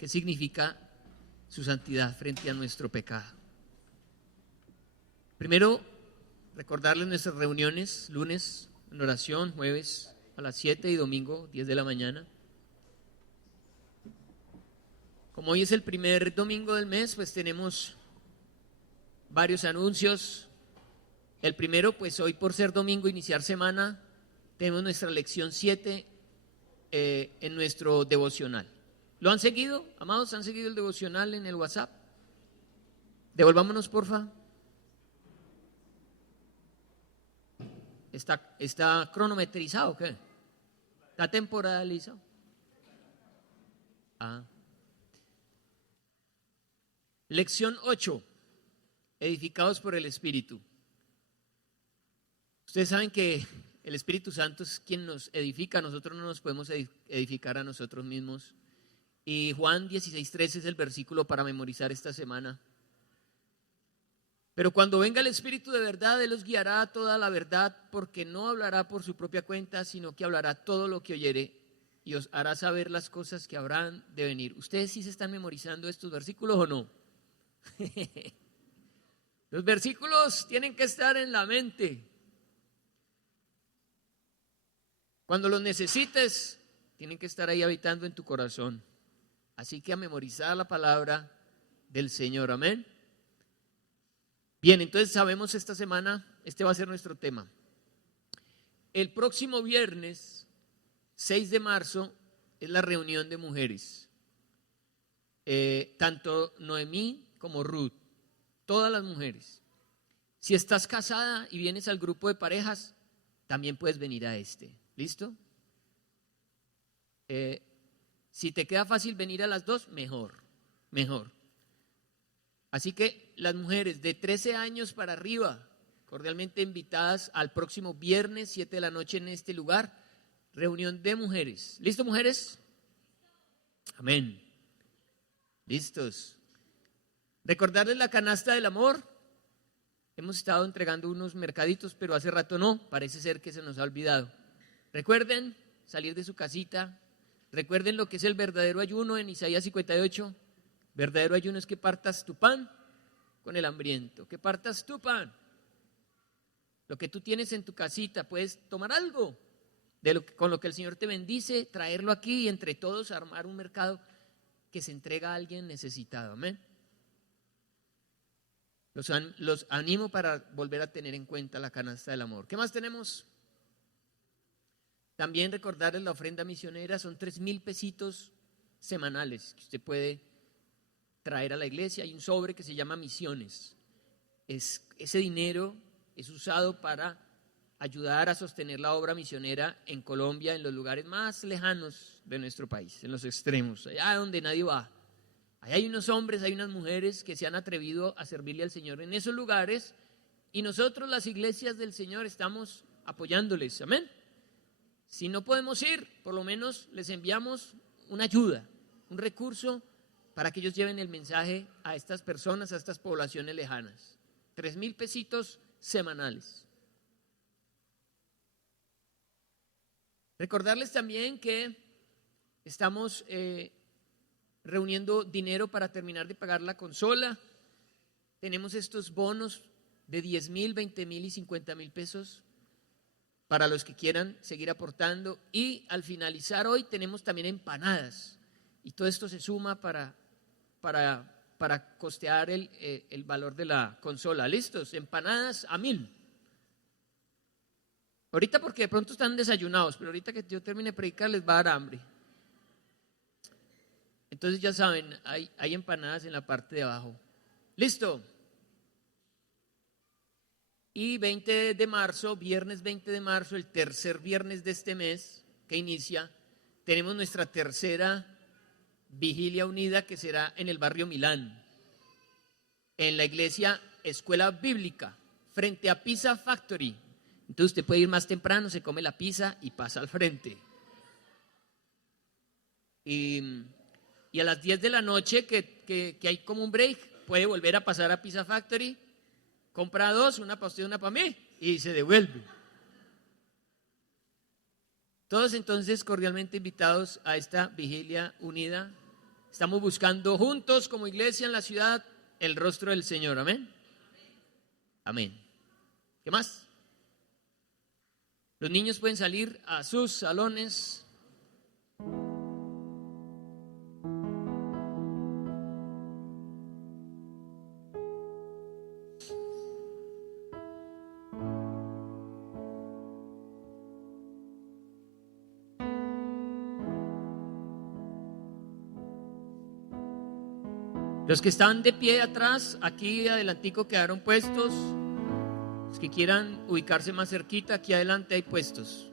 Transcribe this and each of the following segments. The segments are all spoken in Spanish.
¿Qué significa su santidad frente a nuestro pecado? Primero, recordarles nuestras reuniones: lunes en oración, jueves a las 7 y domingo 10 de la mañana. Como hoy es el primer domingo del mes, pues tenemos varios anuncios. El primero, pues hoy, por ser domingo, iniciar semana, tenemos nuestra lección 7 en nuestro devocional. ¿Lo han seguido, amados? ¿Han seguido el devocional en el WhatsApp? Devolvámonos, porfa. ¿Está cronometrizado o qué? ¿Está temporalizado? Lección 8. Edificados por el Espíritu. Ustedes saben que el Espíritu Santo es quien nos edifica. Nosotros no nos podemos edificar a nosotros mismos. Y Juan 16:13 es el versículo para memorizar esta semana. Pero cuando venga el Espíritu de verdad, Él os guiará a toda la verdad, porque no hablará por su propia cuenta, sino que hablará todo lo que oyere y os hará saber las cosas que habrán de venir. ¿Ustedes sí se están memorizando estos versículos o no? Los versículos tienen que estar en la mente. Cuando los necesites, tienen que estar ahí habitando en tu corazón. Así que a memorizar la palabra del Señor, amén. Bien, entonces sabemos esta semana, este va a ser nuestro tema. El próximo viernes, 6 de marzo, es la reunión de mujeres. Tanto Noemí como Ruth, todas las mujeres. Si estás casada y vienes al grupo de parejas, también puedes venir a este. ¿Listo? Si te queda fácil venir a las dos, mejor. Así que las mujeres de 13 años para arriba, cordialmente invitadas al próximo viernes 7 de la noche en este lugar, reunión de mujeres. ¿Listo, mujeres? Amén. ¿Listos? Recordarles la canasta del amor. Hemos estado entregando unos mercaditos, pero hace rato no, parece ser que se nos ha olvidado. Recuerden salir de su casita. Recuerden lo que es el verdadero ayuno en Isaías 58. Verdadero ayuno es que partas tu pan con el hambriento, que partas tu pan. Lo que tú tienes en tu casita, puedes tomar algo con lo que el Señor te bendice, traerlo aquí y entre todos armar un mercado que se entrega a alguien necesitado. Amén. Los animo para volver a tener en cuenta la canasta del amor. ¿Qué más tenemos? También recordarles la ofrenda misionera. Son 3,000 pesitos semanales que usted puede traer a la iglesia. Hay un sobre que se llama misiones. Ese dinero es usado para ayudar a sostener la obra misionera en Colombia, en los lugares más lejanos de nuestro país, en los extremos, allá donde nadie va. Allá hay unos hombres, hay unas mujeres que se han atrevido a servirle al Señor en esos lugares, y nosotros, las iglesias del Señor, estamos apoyándoles. Amén. Si no podemos ir, por lo menos les enviamos una ayuda, un recurso para que ellos lleven el mensaje a estas personas, a estas poblaciones lejanas. 3,000 pesitos semanales. Recordarles también que estamos reuniendo dinero para terminar de pagar la consola. Tenemos estos bonos de 10,000, 20,000 y 50,000 pesos para los que quieran seguir aportando. Y al finalizar hoy tenemos también empanadas. Y todo esto se suma para costear el valor de la consola. ¿Listos? Empanadas a 1,000. Ahorita porque de pronto están desayunados, pero ahorita que yo termine de predicar les va a dar hambre. Entonces ya saben, hay empanadas en la parte de abajo. ¿Listo? Y 20 de marzo, viernes 20 de marzo, el tercer viernes de este mes que inicia, tenemos nuestra tercera vigilia unida, que será en el barrio Milán, en la iglesia Escuela Bíblica, frente a Pizza Factory. Entonces usted puede ir más temprano, se come la pizza y pasa al frente. Y a las 10 de la noche, que hay como un break, puede volver a pasar a Pizza Factory, compra 2, una para usted y una para mí, y se devuelve. Todos entonces cordialmente invitados a esta vigilia unida Estamos buscando juntos como iglesia en la ciudad el rostro del Señor. Amén. Amén. ¿Qué más? Los niños pueden salir a sus salones. Los que están de pie atrás, aquí adelantico quedaron puestos. Los que quieran ubicarse más cerquita, aquí adelante hay puestos.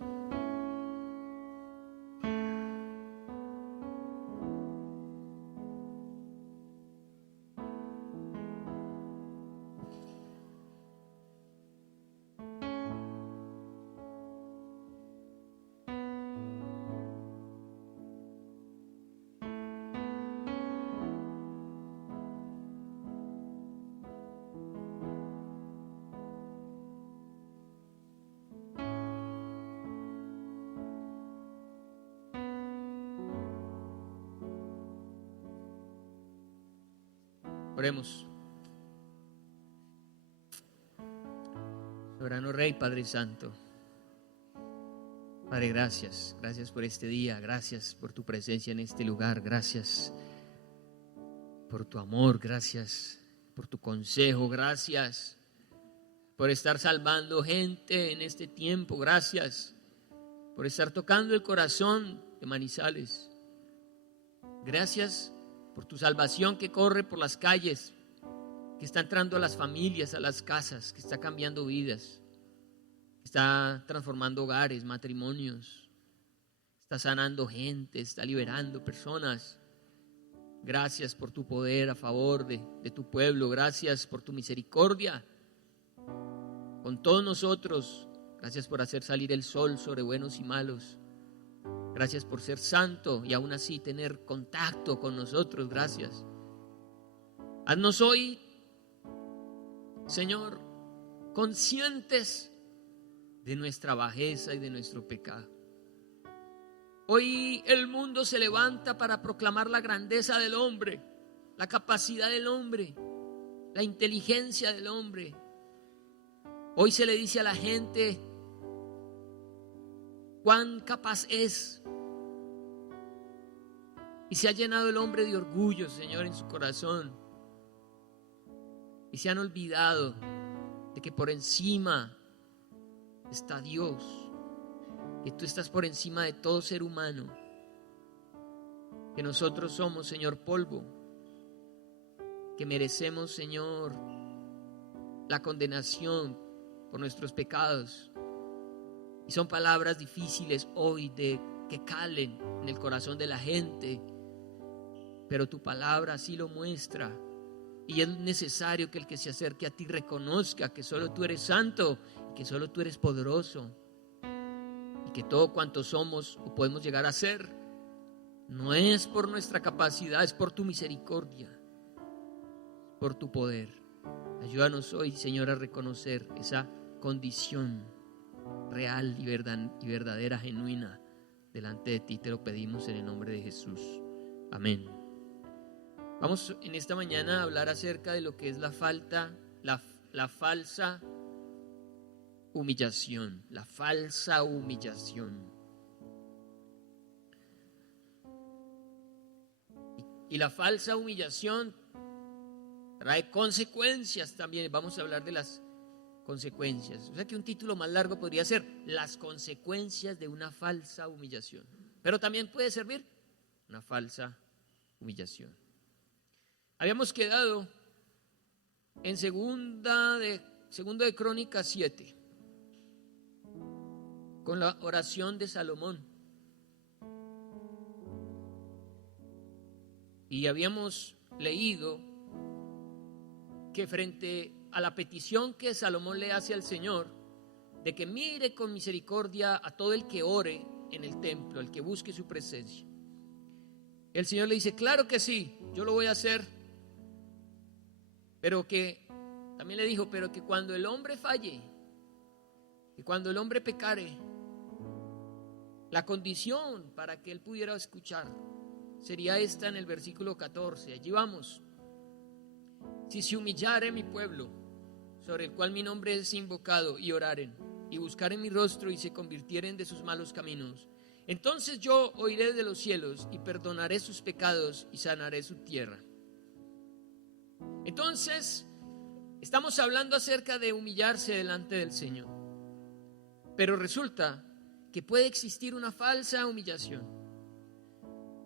Oremos. Soberano Rey, Padre Santo, Padre, gracias por este día, gracias por tu presencia en este lugar, gracias por tu amor, gracias por tu consejo, gracias por estar salvando gente en este tiempo, gracias por estar tocando el corazón de Manizales, gracias por tu salvación que corre por las calles, que está entrando a las familias, a las casas, que está cambiando vidas, que está transformando hogares, matrimonios, está sanando gente, está liberando personas. Gracias por tu poder a favor de tu pueblo, gracias por tu misericordia con todos nosotros, gracias por hacer salir el sol sobre buenos y malos. Gracias por ser santo y aún así tener contacto con nosotros. Gracias. Haznos hoy, Señor, conscientes de nuestra bajeza y de nuestro pecado. Hoy el mundo se levanta para proclamar la grandeza del hombre, la capacidad del hombre, la inteligencia del hombre. Hoy se le dice a la gente cuán capaz es. Y se ha llenado el hombre de orgullo, Señor, en su corazón. Y se han olvidado de que por encima está Dios, que tú estás por encima de todo ser humano, que nosotros somos, Señor, polvo, que merecemos, Señor, la condenación por nuestros pecados. Y son palabras difíciles hoy de que calen en el corazón de la gente, pero tu palabra así lo muestra. Y es necesario que el que se acerque a ti reconozca que solo tú eres santo y que solo tú eres poderoso, y que todo cuanto somos o podemos llegar a ser no es por nuestra capacidad, es por tu misericordia, por tu poder. Ayúdanos hoy, Señor, a reconocer esa condición real y verdadera, genuina delante de ti. Te lo pedimos en el nombre de Jesús. Amén. Vamos en esta mañana a hablar acerca de lo que es la falsa humillación. La falsa humillación. Y la falsa humillación trae consecuencias también. Vamos a hablar de las consecuencias. O sea que un título más largo podría ser las consecuencias de una falsa humillación. Pero también puede servir una falsa humillación. Habíamos quedado en segunda de Crónicas 7 con la oración de Salomón. Y habíamos leído que frente a la petición que Salomón le hace al Señor de que mire con misericordia a todo el que ore en el templo, el que busque su presencia, el Señor le dice: claro que sí, yo lo voy a hacer. Pero que también le dijo, pero que cuando el hombre falle, que cuando el hombre pecare, la condición para que él pudiera escuchar sería esta en el versículo 14. Allí vamos. Si se humillare mi pueblo, sobre el cual mi nombre es invocado, y oraren, y buscaren mi rostro, y se convirtieren de sus malos caminos, entonces yo oiré de los cielos, y perdonaré sus pecados, y sanaré su tierra. Entonces, estamos hablando acerca de humillarse delante del Señor. Pero resulta que puede existir una falsa humillación.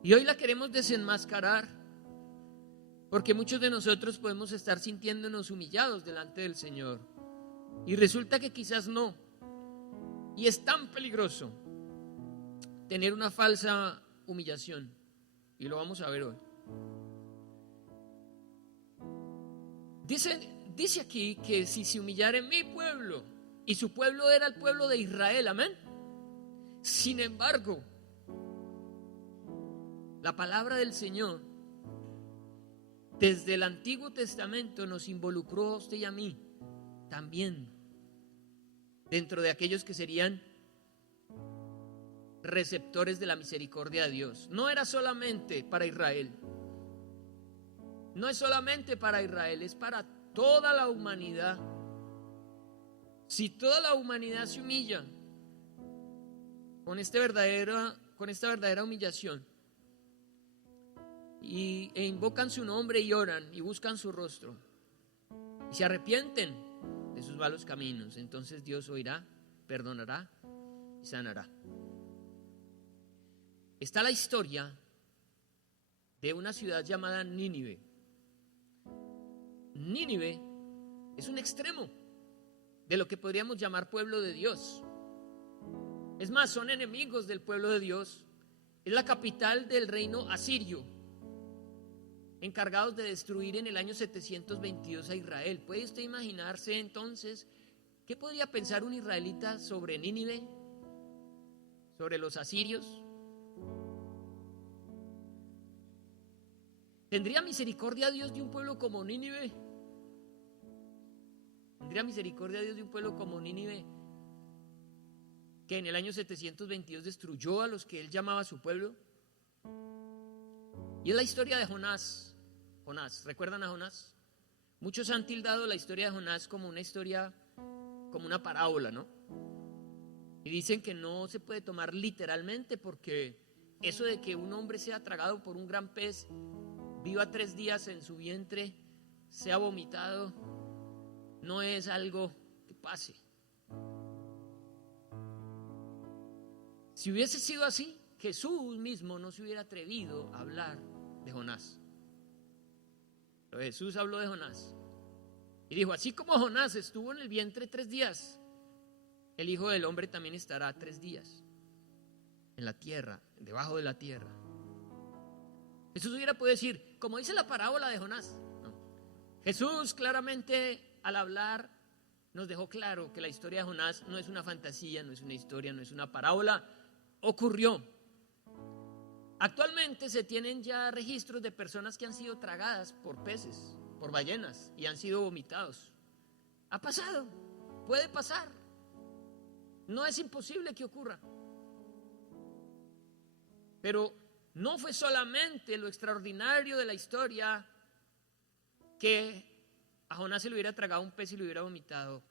Y hoy la queremos desenmascarar, porque muchos de nosotros podemos estar sintiéndonos humillados delante del Señor. Y resulta que quizás no. Y es tan peligroso tener una falsa humillación. Y lo vamos a ver hoy. Dice aquí que si se humillare mi pueblo, y su pueblo era el pueblo de Israel, amén. Sin embargo, la palabra del Señor desde el Antiguo Testamento nos involucró a usted y a mí también dentro de aquellos que serían receptores de la misericordia de Dios. No era solamente para Israel, no es solamente para Israel, es para toda la humanidad. Si toda la humanidad se humilla con esta verdadera humillación e invocan su nombre y oran y buscan su rostro y se arrepienten de sus malos caminos, entonces Dios oirá, perdonará y sanará. Está la historia de una ciudad llamada Nínive. Nínive es un extremo de lo que podríamos llamar pueblo de Dios. Es más, son enemigos del pueblo de Dios. Es la capital del reino asirio, encargados de destruir en el año 722 a Israel. ¿Puede usted imaginarse entonces qué podría pensar un israelita sobre Nínive, sobre los asirios? ¿Tendría misericordia a Dios de un pueblo como Nínive? ¿Tendría misericordia a Dios de un pueblo como Nínive, que en el año 722 destruyó a los que él llamaba su pueblo? Y es la historia de Jonás. ¿Recuerdan a Jonás? Muchos han tildado la historia de Jonás como una historia, como una parábola, ¿no? Y dicen que no se puede tomar literalmente, porque eso de que un hombre sea tragado por un gran pez, viva 3 días en su vientre, sea vomitado, no es algo que pase. Si hubiese sido así, Jesús mismo no se hubiera atrevido a hablar de Jonás. Pero Jesús habló de Jonás y dijo: así como Jonás estuvo en el vientre 3 días, el Hijo del Hombre también estará 3 días en la tierra, debajo de la tierra. Jesús hubiera podido decir, como dice la parábola de Jonás. No. Jesús claramente al hablar nos dejó claro que la historia de Jonás no es una fantasía, no es una historia, no es una parábola. Ocurrió. Actualmente se tienen ya registros de personas que han sido tragadas por peces, por ballenas, y han sido vomitados. Ha pasado, puede pasar. No es imposible que ocurra. Pero no fue solamente lo extraordinario de la historia que a Jonás se le hubiera tragado un pez y lo hubiera vomitado,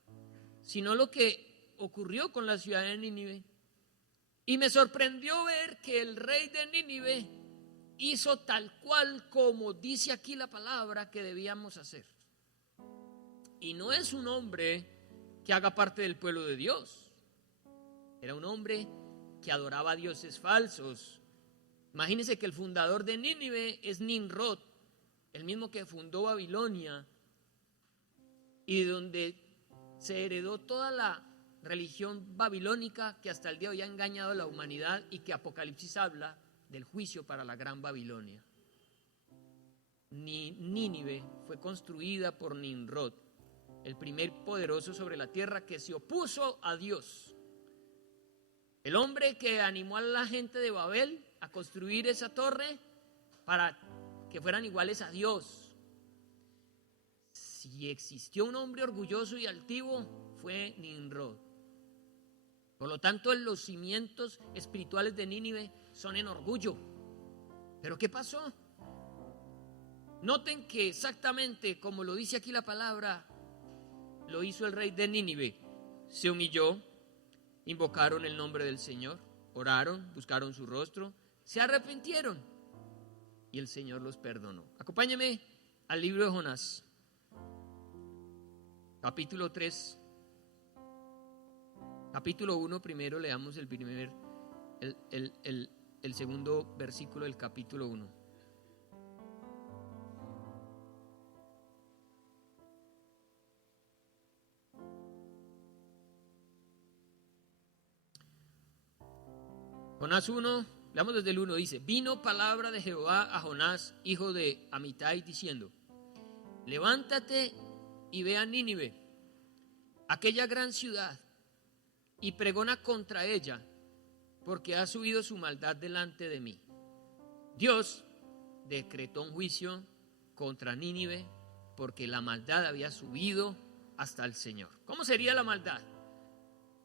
sino lo que ocurrió con la ciudad de Nínive. Y me sorprendió ver que el rey de Nínive hizo tal cual como dice aquí la palabra que debíamos hacer. Y no es un hombre que haga parte del pueblo de Dios. Era un hombre que adoraba a dioses falsos. Imagínense que el fundador de Nínive es Nimrod, el mismo que fundó Babilonia, y donde se heredó toda la religión babilónica que hasta el día de hoy ha engañado a la humanidad, y que Apocalipsis habla del juicio para la gran Babilonia. Nínive fue construida por Nimrod, el primer poderoso sobre la tierra que se opuso a Dios. El hombre que animó a la gente de Babel a construir esa torre para que fueran iguales a Dios. Si existió un hombre orgulloso y altivo, fue Nimrod. Por lo tanto, los cimientos espirituales de Nínive son en orgullo. ¿Pero qué pasó? Noten que exactamente como lo dice aquí la palabra, lo hizo el rey de Nínive. Se humilló, invocaron el nombre del Señor, oraron, buscaron su rostro, se arrepintieron y el Señor los perdonó. Acompáñeme al libro de Jonás, capítulo 3, capítulo 1. Primero leamos el segundo versículo del capítulo 1. Jonás 1, leamos desde el 1, dice: vino palabra de Jehová a Jonás, hijo de Amitai, diciendo: levántate y ve a Nínive, aquella gran ciudad, y pregona contra ella, porque ha subido su maldad delante de mí. Dios decretó un juicio contra Nínive, porque la maldad había subido hasta el Señor. ¿Cómo sería la maldad?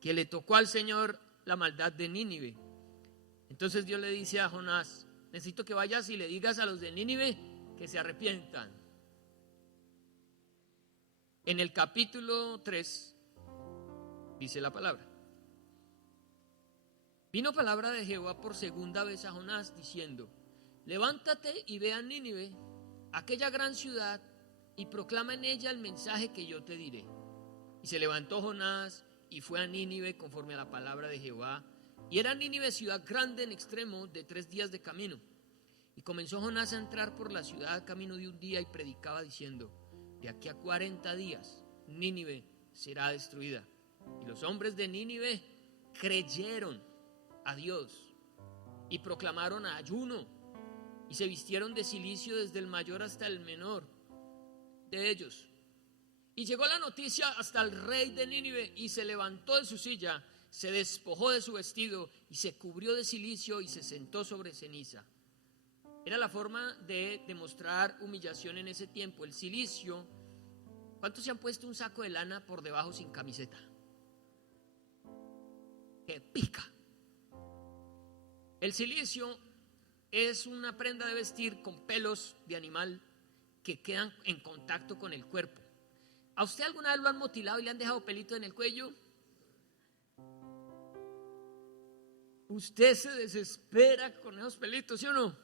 Que le tocó al Señor la maldad de Nínive. Entonces Dios le dice a Jonás: necesito que vayas y le digas a los de Nínive que se arrepientan. En el capítulo 3 dice la palabra: vino palabra de Jehová por segunda vez a Jonás, diciendo: levántate y ve a Nínive, aquella gran ciudad, y proclama en ella el mensaje que yo te diré. Y se levantó Jonás y fue a Nínive conforme a la palabra de Jehová. Y era Nínive ciudad grande en extremo, de 3 días de camino. Y comenzó Jonás a entrar por la ciudad camino de un día, y predicaba diciendo: de aquí a 40 días Nínive será destruida. Y los hombres de Nínive creyeron a Dios y proclamaron ayuno, y se vistieron de cilicio desde el mayor hasta el menor de ellos. Y llegó la noticia hasta el rey de Nínive, y se levantó de su silla, se despojó de su vestido y se cubrió de cilicio y se sentó sobre ceniza. Era la forma de demostrar humillación en ese tiempo. El cilicio, ¿cuántos se han puesto un saco de lana por debajo sin camiseta? Que pica. El cilicio es una prenda de vestir con pelos de animal que quedan en contacto con el cuerpo. ¿A usted alguna vez lo han motilado y le han dejado pelito en el cuello? Usted se desespera con esos pelitos, ¿sí o no?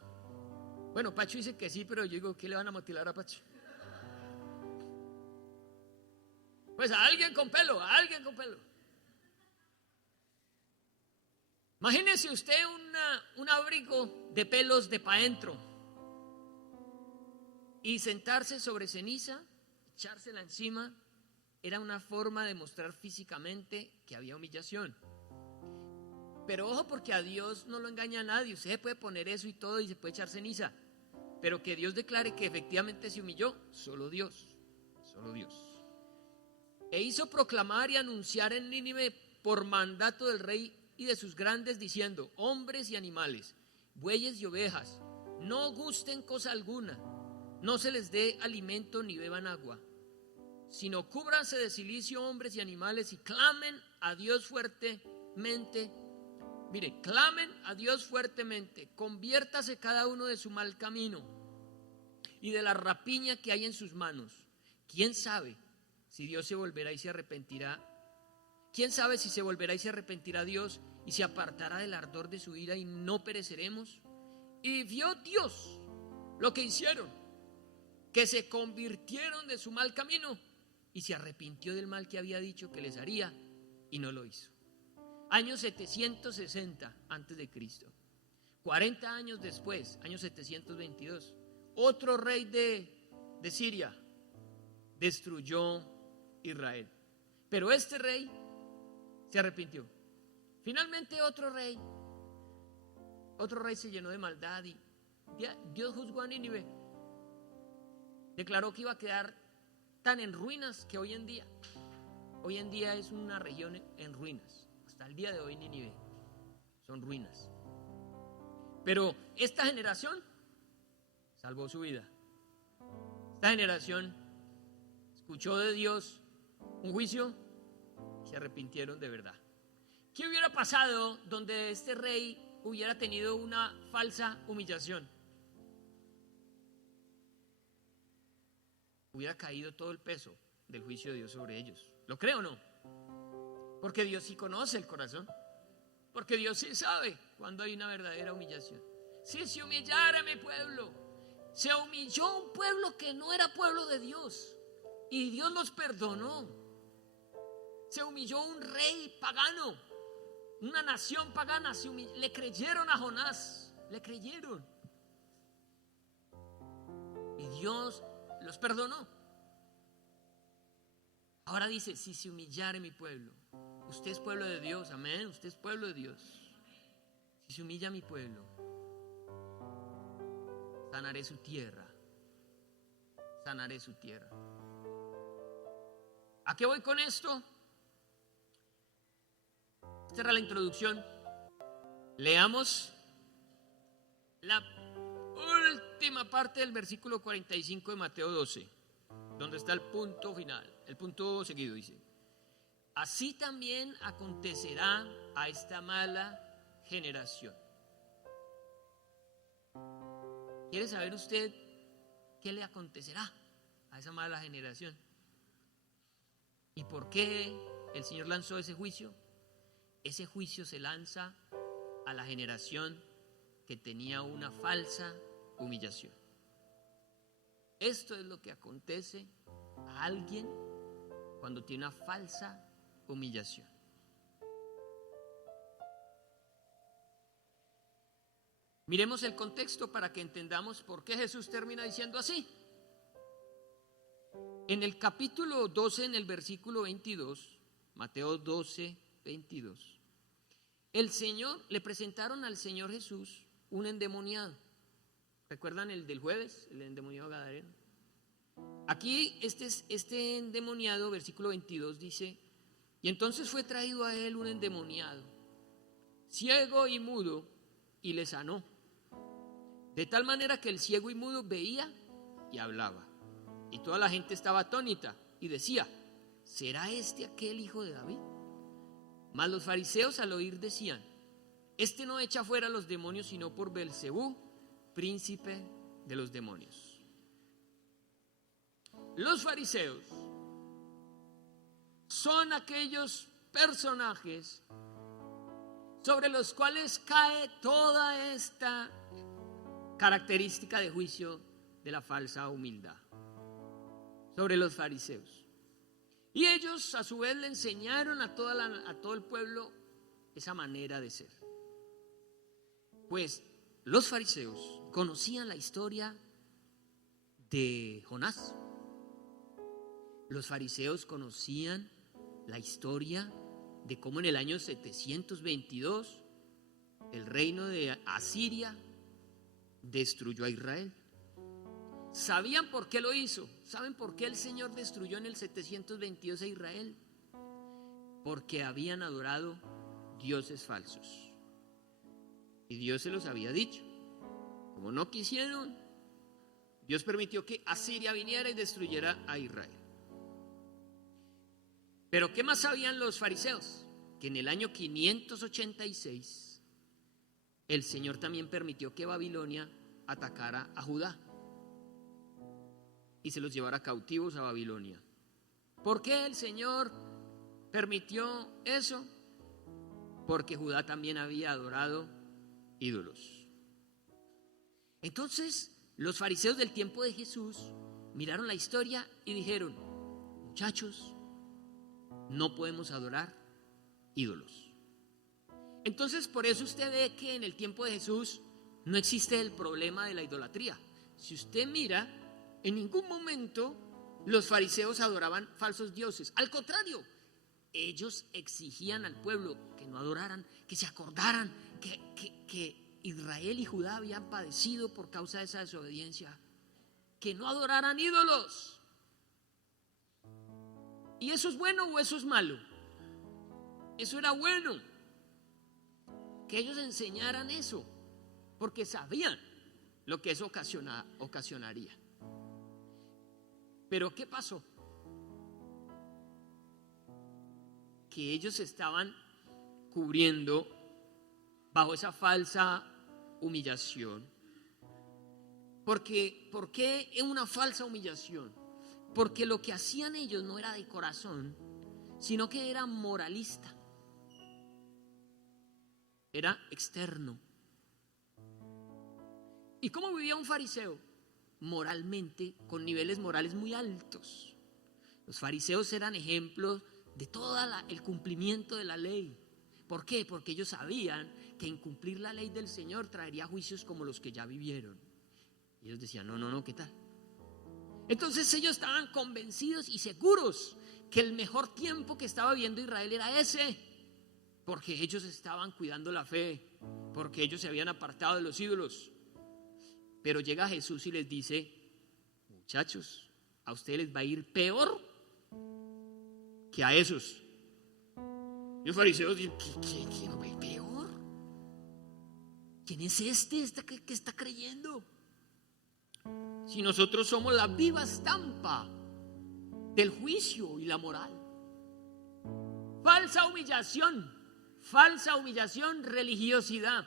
Bueno, Pacho dice que sí, pero yo digo: ¿qué le van a motilar a Pacho? Pues a alguien con pelo, a alguien con pelo. Imagínese usted un abrigo de pelos de pa' dentro y sentarse sobre ceniza, echársela encima. Era una forma de mostrar físicamente que había humillación. Pero ojo, porque a Dios no lo engaña a nadie. Usted puede poner eso y todo y se puede echar ceniza, pero que Dios declare que efectivamente se humilló, solo Dios, solo Dios. E hizo proclamar y anunciar en Nínive por mandato del rey y de sus grandes, diciendo: hombres y animales, bueyes y ovejas, no gusten cosa alguna, no se les dé alimento ni beban agua, sino cúbranse de cilicio hombres y animales, y clamen a Dios fuertemente. Mire, clamen a Dios fuertemente, conviértase cada uno de su mal camino y de la rapiña que hay en sus manos. ¿Quién sabe si Dios se volverá y se arrepentirá? ¿Quién sabe si se volverá y se arrepentirá Dios y se apartará del ardor de su ira y no pereceremos? Y vio Dios lo que hicieron, que se convirtieron de su mal camino, y se arrepintió del mal que había dicho que les haría, y no lo hizo. Año 760 antes de Cristo. 40 años después, año 722, otro rey de Siria destruyó Israel. Pero este rey se arrepintió. Finalmente otro rey se llenó de maldad, y Dios juzgó a Nínive. Declaró que iba a quedar tan en ruinas que hoy en día es una región en ruinas. Hasta el día de hoy Nínive son ruinas. Pero esta generación salvó su vida. Esta generación escuchó de Dios un juicio y se arrepintieron de verdad. ¿Qué hubiera pasado donde este rey hubiera tenido una falsa humillación? hubiera caído todo el peso del juicio de Dios sobre ellos. ¿Lo creo o no? Porque Dios sí conoce el corazón. Porque Dios sí sabe cuando hay una verdadera humillación. Si se humillara mi pueblo, se humilló un pueblo que no era pueblo de Dios y Dios los perdonó. Se humilló un rey pagano, una nación pagana, le creyeron a Jonás, le creyeron. Y Dios los perdonó. Ahora dice, si se humillare mi pueblo. Usted es pueblo de Dios, amén. Usted es pueblo de Dios. Si se humilla mi pueblo, sanaré su tierra. Sanaré su tierra. ¿A qué voy con esto? Esta era la introducción. Leamos la última parte del versículo 45 de Mateo 12, donde está el punto final, el punto seguido. Dice: así también acontecerá a esta mala generación. ¿Quiere saber usted qué le acontecerá a esa mala generación? ¿Y por qué el Señor lanzó ese juicio? Ese juicio se lanza a la generación que tenía una falsa humillación. Esto es lo que acontece a alguien cuando tiene una falsa humillación. Miremos el contexto para que entendamos por qué Jesús termina diciendo así. En el capítulo 12, en el versículo 22, Mateo 12, 22, le presentaron al Señor Jesús un endemoniado. ¿Recuerdan el del jueves, el endemoniado gadareno? Aquí este endemoniado, versículo 22, dice: y entonces fue traído a él un endemoniado, ciego y mudo, y le sanó. De tal manera que el ciego y mudo veía y hablaba. Y toda la gente estaba atónita y decía: ¿será este aquel hijo de David? Mas los fariseos al oír decían: este no echa fuera los demonios sino por Belcebú, príncipe de los demonios. Los fariseos son aquellos personajes sobre los cuales cae toda esta característica de juicio de la falsa humildad. Sobre los fariseos. Y ellos a su vez le enseñaron a todo el pueblo esa manera de ser. Pues los fariseos conocían la historia de Jonás. Los fariseos conocían la historia de cómo en el año 722 el reino de Asiria destruyó a Israel. ¿Sabían por qué lo hizo? ¿Saben por qué el Señor destruyó en el 722 a Israel? Porque habían adorado dioses falsos. Y Dios se los había dicho. Como no quisieron, Dios permitió que Asiria viniera y destruyera a Israel. Pero ¿qué más sabían los fariseos? Que en el año 586 el Señor también permitió que Babilonia atacara a Judá y se los llevara cautivos a Babilonia. ¿Por qué el Señor permitió eso? Porque Judá también había adorado ídolos. Entonces los fariseos del tiempo de Jesús miraron la historia y dijeron: muchachos, no podemos adorar ídolos. Entonces por eso usted ve que en el tiempo de Jesús no existe el problema de la idolatría. Si usted mira, en ningún momento los fariseos adoraban falsos dioses. Al contrario, ellos exigían al pueblo que no adoraran, que se acordaran que Israel y Judá habían padecido por causa de esa desobediencia, que no adoraran ídolos. ¿Y eso es bueno o eso es malo? Eso era bueno, que ellos enseñaran eso, porque sabían lo que eso ocasionaría. Pero ¿qué pasó? Que ellos estaban cubriendo bajo esa falsa humillación. ¿Por qué una falsa humillación? Porque lo que hacían ellos no era de corazón, sino que era moralista, era externo. ¿Y cómo vivía un fariseo? Moralmente, con niveles morales muy altos. Los fariseos eran ejemplos de todo el cumplimiento de la ley. ¿Por qué? Porque ellos sabían que incumplir la ley del Señor traería juicios como los que ya vivieron. Y ellos decían, no, ¿qué tal? Entonces ellos estaban convencidos y seguros que el mejor tiempo que estaba viviendo Israel era ese, porque ellos estaban cuidando la fe, porque ellos se habían apartado de los ídolos. Pero llega Jesús y les dice, muchachos, a ustedes les va a ir peor que a esos. Y los fariseos dicen, ¿qué peor? ¿Quién es este que está creyendo? Si nosotros somos la viva estampa del juicio y la moral. Falsa humillación, religiosidad.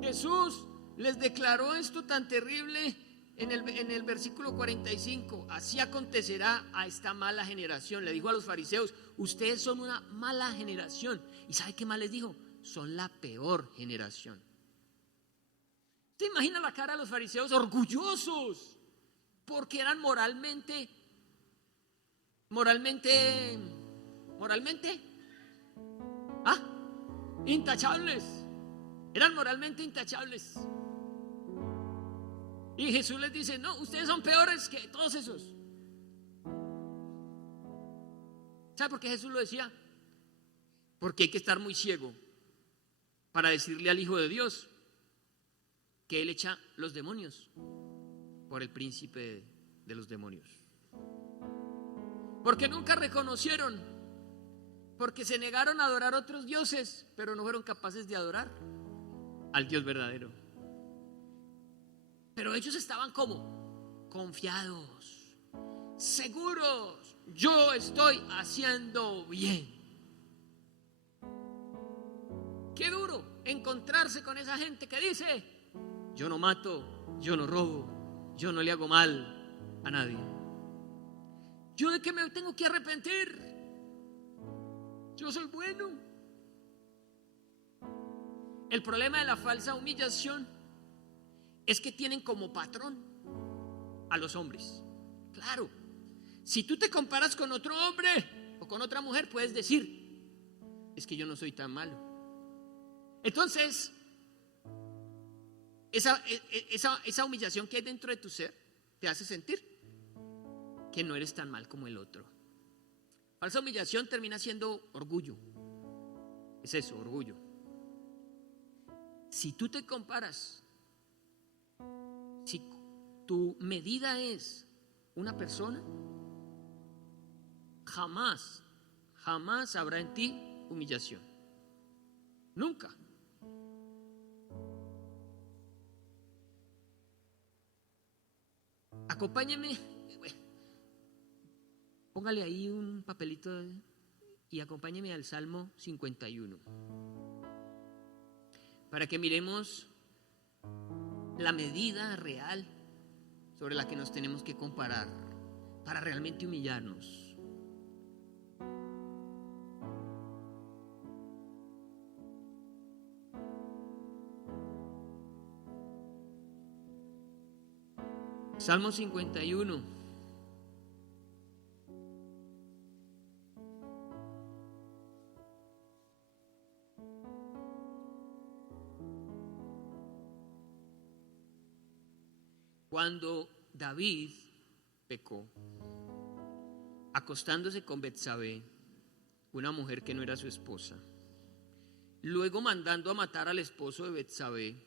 Jesús les declaró esto tan terrible en el versículo 45. Así acontecerá a esta mala generación. Le dijo a los fariseos, ustedes son una mala generación. ¿Y sabe qué más les dijo? Son la peor generación. ¿Te imaginas la cara de los fariseos orgullosos? Porque eran moralmente intachables. Eran moralmente intachables. Y Jesús les dice, no, ustedes son peores que todos esos. ¿Sabe por qué Jesús lo decía? Porque hay que estar muy ciego para decirle al Hijo de Dios que Él echa los demonios por el príncipe de los demonios. Porque nunca reconocieron, porque se negaron a adorar a otros dioses, pero no fueron capaces de adorar al Dios verdadero. Pero ellos estaban como confiados, seguros, yo estoy haciendo bien. Qué duro encontrarse con esa gente que dice, yo no mato, yo no robo, yo no le hago mal a nadie. ¿Yo de qué me tengo que arrepentir? Yo soy bueno. El problema de la falsa humillación es que tienen como patrón a los hombres. Claro, si tú te comparas con otro hombre o con otra mujer, puedes decir, es que yo no soy tan malo. Entonces, esa humillación que hay dentro de tu ser te hace sentir que no eres tan mal como el otro. Falsa humillación termina siendo orgullo. Es eso, orgullo. Si tú te comparas, si tu medida es una persona, jamás habrá en ti humillación. Nunca. Acompáñeme, póngale ahí un papelito y acompáñeme al Salmo 51 para que miremos la medida real sobre la que nos tenemos que comparar para realmente humillarnos. Salmo 51. Cuando David pecó, acostándose con Betsabé, una mujer que no era su esposa, luego mandando a matar al esposo de Betsabé,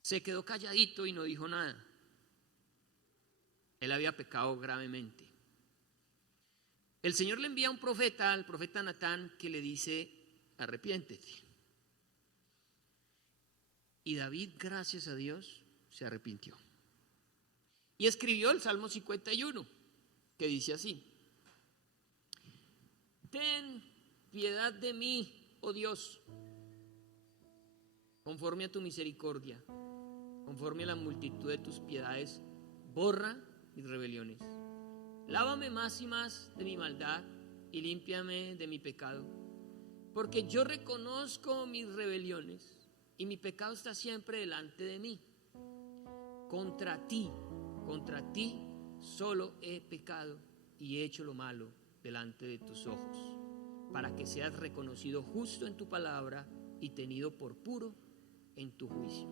se quedó calladito y no dijo nada. Él había pecado gravemente. El Señor le envía a un profeta, al profeta Natán, que le dice, arrepiéntete. Y David, gracias a Dios, se arrepintió. Y escribió el Salmo 51, que dice así: ten piedad de mí, oh Dios, conforme a tu misericordia. conforme a la multitud de tus piedades, borra mis rebeliones. Lávame más y más de mi maldad y límpiame de mi pecado, porque yo reconozco mis rebeliones y mi pecado está siempre delante de mí. Contra ti solo he pecado y he hecho lo malo delante de tus ojos, para que seas reconocido justo en tu palabra y tenido por puro en tu juicio.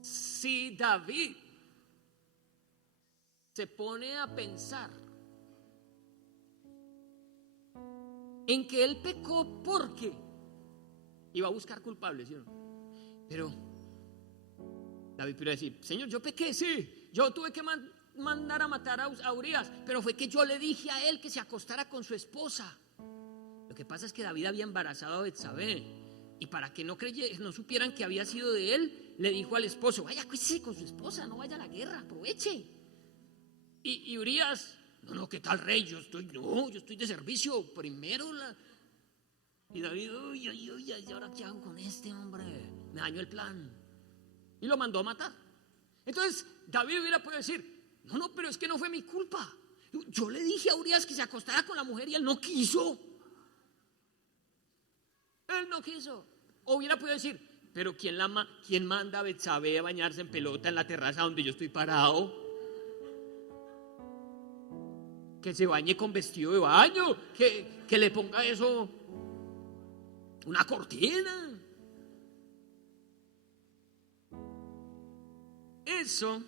Si David se pone a pensar en que él pecó porque iba a buscar culpables, ¿sí o no? Pero David podría decir: Señor, yo pequé, sí, yo tuve que mandar a matar a Urías, pero fue que yo le dije a él que se acostara con su esposa. Lo que pasa es que David había embarazado a Betsabé, y para que no supieran que había sido de él, le dijo al esposo: vaya, acuéstese con su esposa, no vaya a la guerra, aproveche. Y Urías: no, ¿qué tal, rey? Yo estoy de servicio primero. Y David: uy, ¿y ahora qué hago con este hombre? Me dañó el plan. Y lo mandó a matar. Entonces David hubiera podido decir: no, pero es que no fue mi culpa. Yo le dije a Urías que se acostara con la mujer y él no quiso. Él no quiso. O hubiera podido decir: pero ¿quién manda a Betsabé a bañarse en pelota en la terraza donde yo estoy parado? Que se bañe con vestido de baño, que le ponga eso, una cortina. Eso,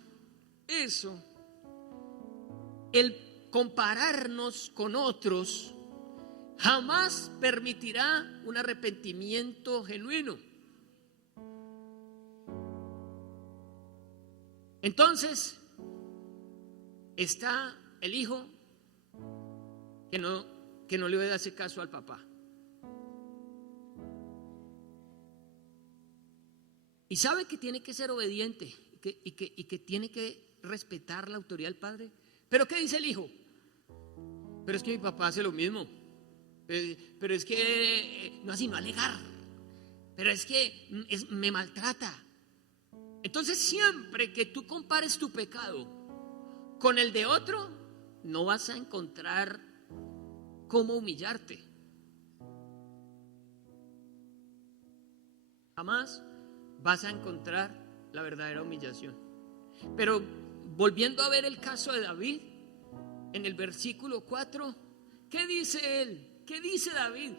el compararnos con otros jamás permitirá un arrepentimiento genuino. Entonces está el hijo que no le hace caso al papá. Y sabe que tiene que ser obediente y que tiene que respetar la autoridad del padre. Pero ¿qué dice el hijo? Pero es que mi papá hace lo mismo. Pero es que no, así no alegar. Pero es que me maltrata. Entonces siempre que tú compares tu pecado con el de otro, no vas a encontrar cómo humillarte. Jamás vas a encontrar la verdadera humillación. Pero volviendo a ver el caso de David, en el versículo 4, ¿qué dice él? ¿Qué dice David?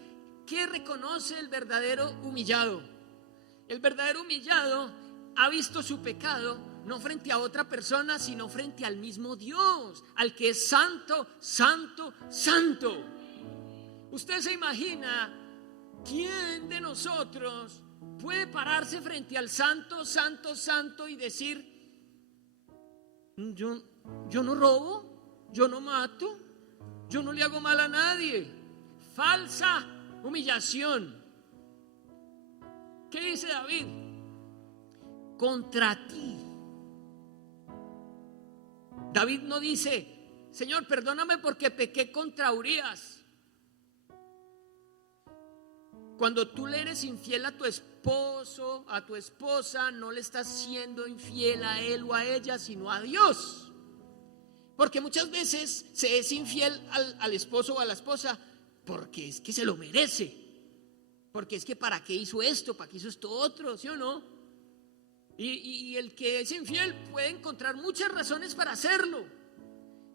¿Qué reconoce el verdadero humillado? El verdadero humillado ha visto su pecado no frente a otra persona, sino frente al mismo Dios, al que es santo, santo, santo. ¿Usted se imagina quién de nosotros puede pararse frente al santo, santo, santo y decir: yo no robo, yo no mato, yo no le hago mal a nadie? Falsa humillación. ¿Qué dice David? Contra ti. David no dice: Señor, perdóname porque pequé contra Urías. Cuando tú le eres infiel a tu esposo, a tu esposa, no le estás siendo infiel a él o a ella, sino a Dios. Porque muchas veces se es infiel al esposo o a la esposa porque es que se lo merece. Porque es que ¿para qué hizo esto? ¿Para qué hizo esto otro? ¿Sí o no? Y el que es infiel puede encontrar muchas razones para hacerlo,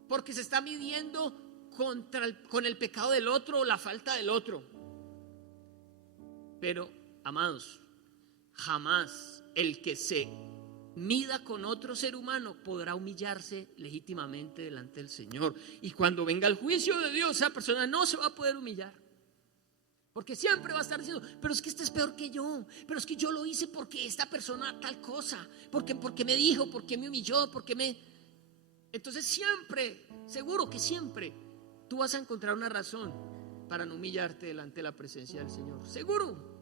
porque se está midiendo con el pecado del otro o la falta del otro. Pero, amados, jamás el que se mida con otro ser humano podrá humillarse legítimamente delante del Señor. Y cuando venga el juicio de Dios, esa persona no se va a poder humillar, porque siempre va a estar diciendo: pero es que este es peor que yo, pero es que yo lo hice porque esta persona tal cosa, porque me dijo, porque me humilló, Entonces siempre, seguro que siempre tú vas a encontrar una razón para no humillarte delante de la presencia del Señor, seguro.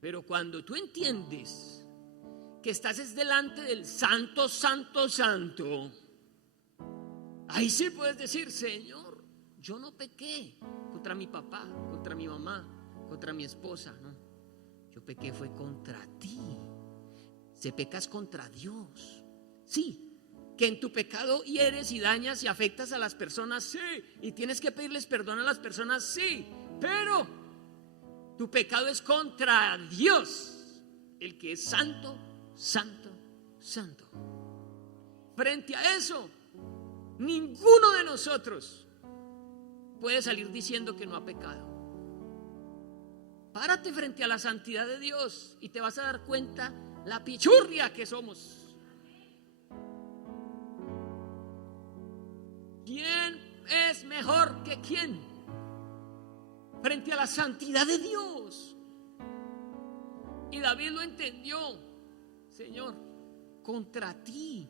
Pero cuando tú entiendes que estás delante del santo, santo, santo, ahí sí puedes decir: Señor, yo no pequé contra mi papá, contra mi mamá, contra mi esposa, no. Yo pequé fue contra ti. Se pecas contra Dios. Sí, que en tu pecado hieres y dañas y afectas a las personas, sí, y tienes que pedirles perdón a las personas, sí, pero tu pecado es contra Dios, el que es santo, santo, santo. Frente a eso, ninguno de nosotros puede salir diciendo que no ha pecado. Párate frente a la santidad de Dios y te vas a dar cuenta la pichurria que somos. ¿Quién es mejor que quién frente a la santidad de Dios? Y David lo entendió. Señor, contra ti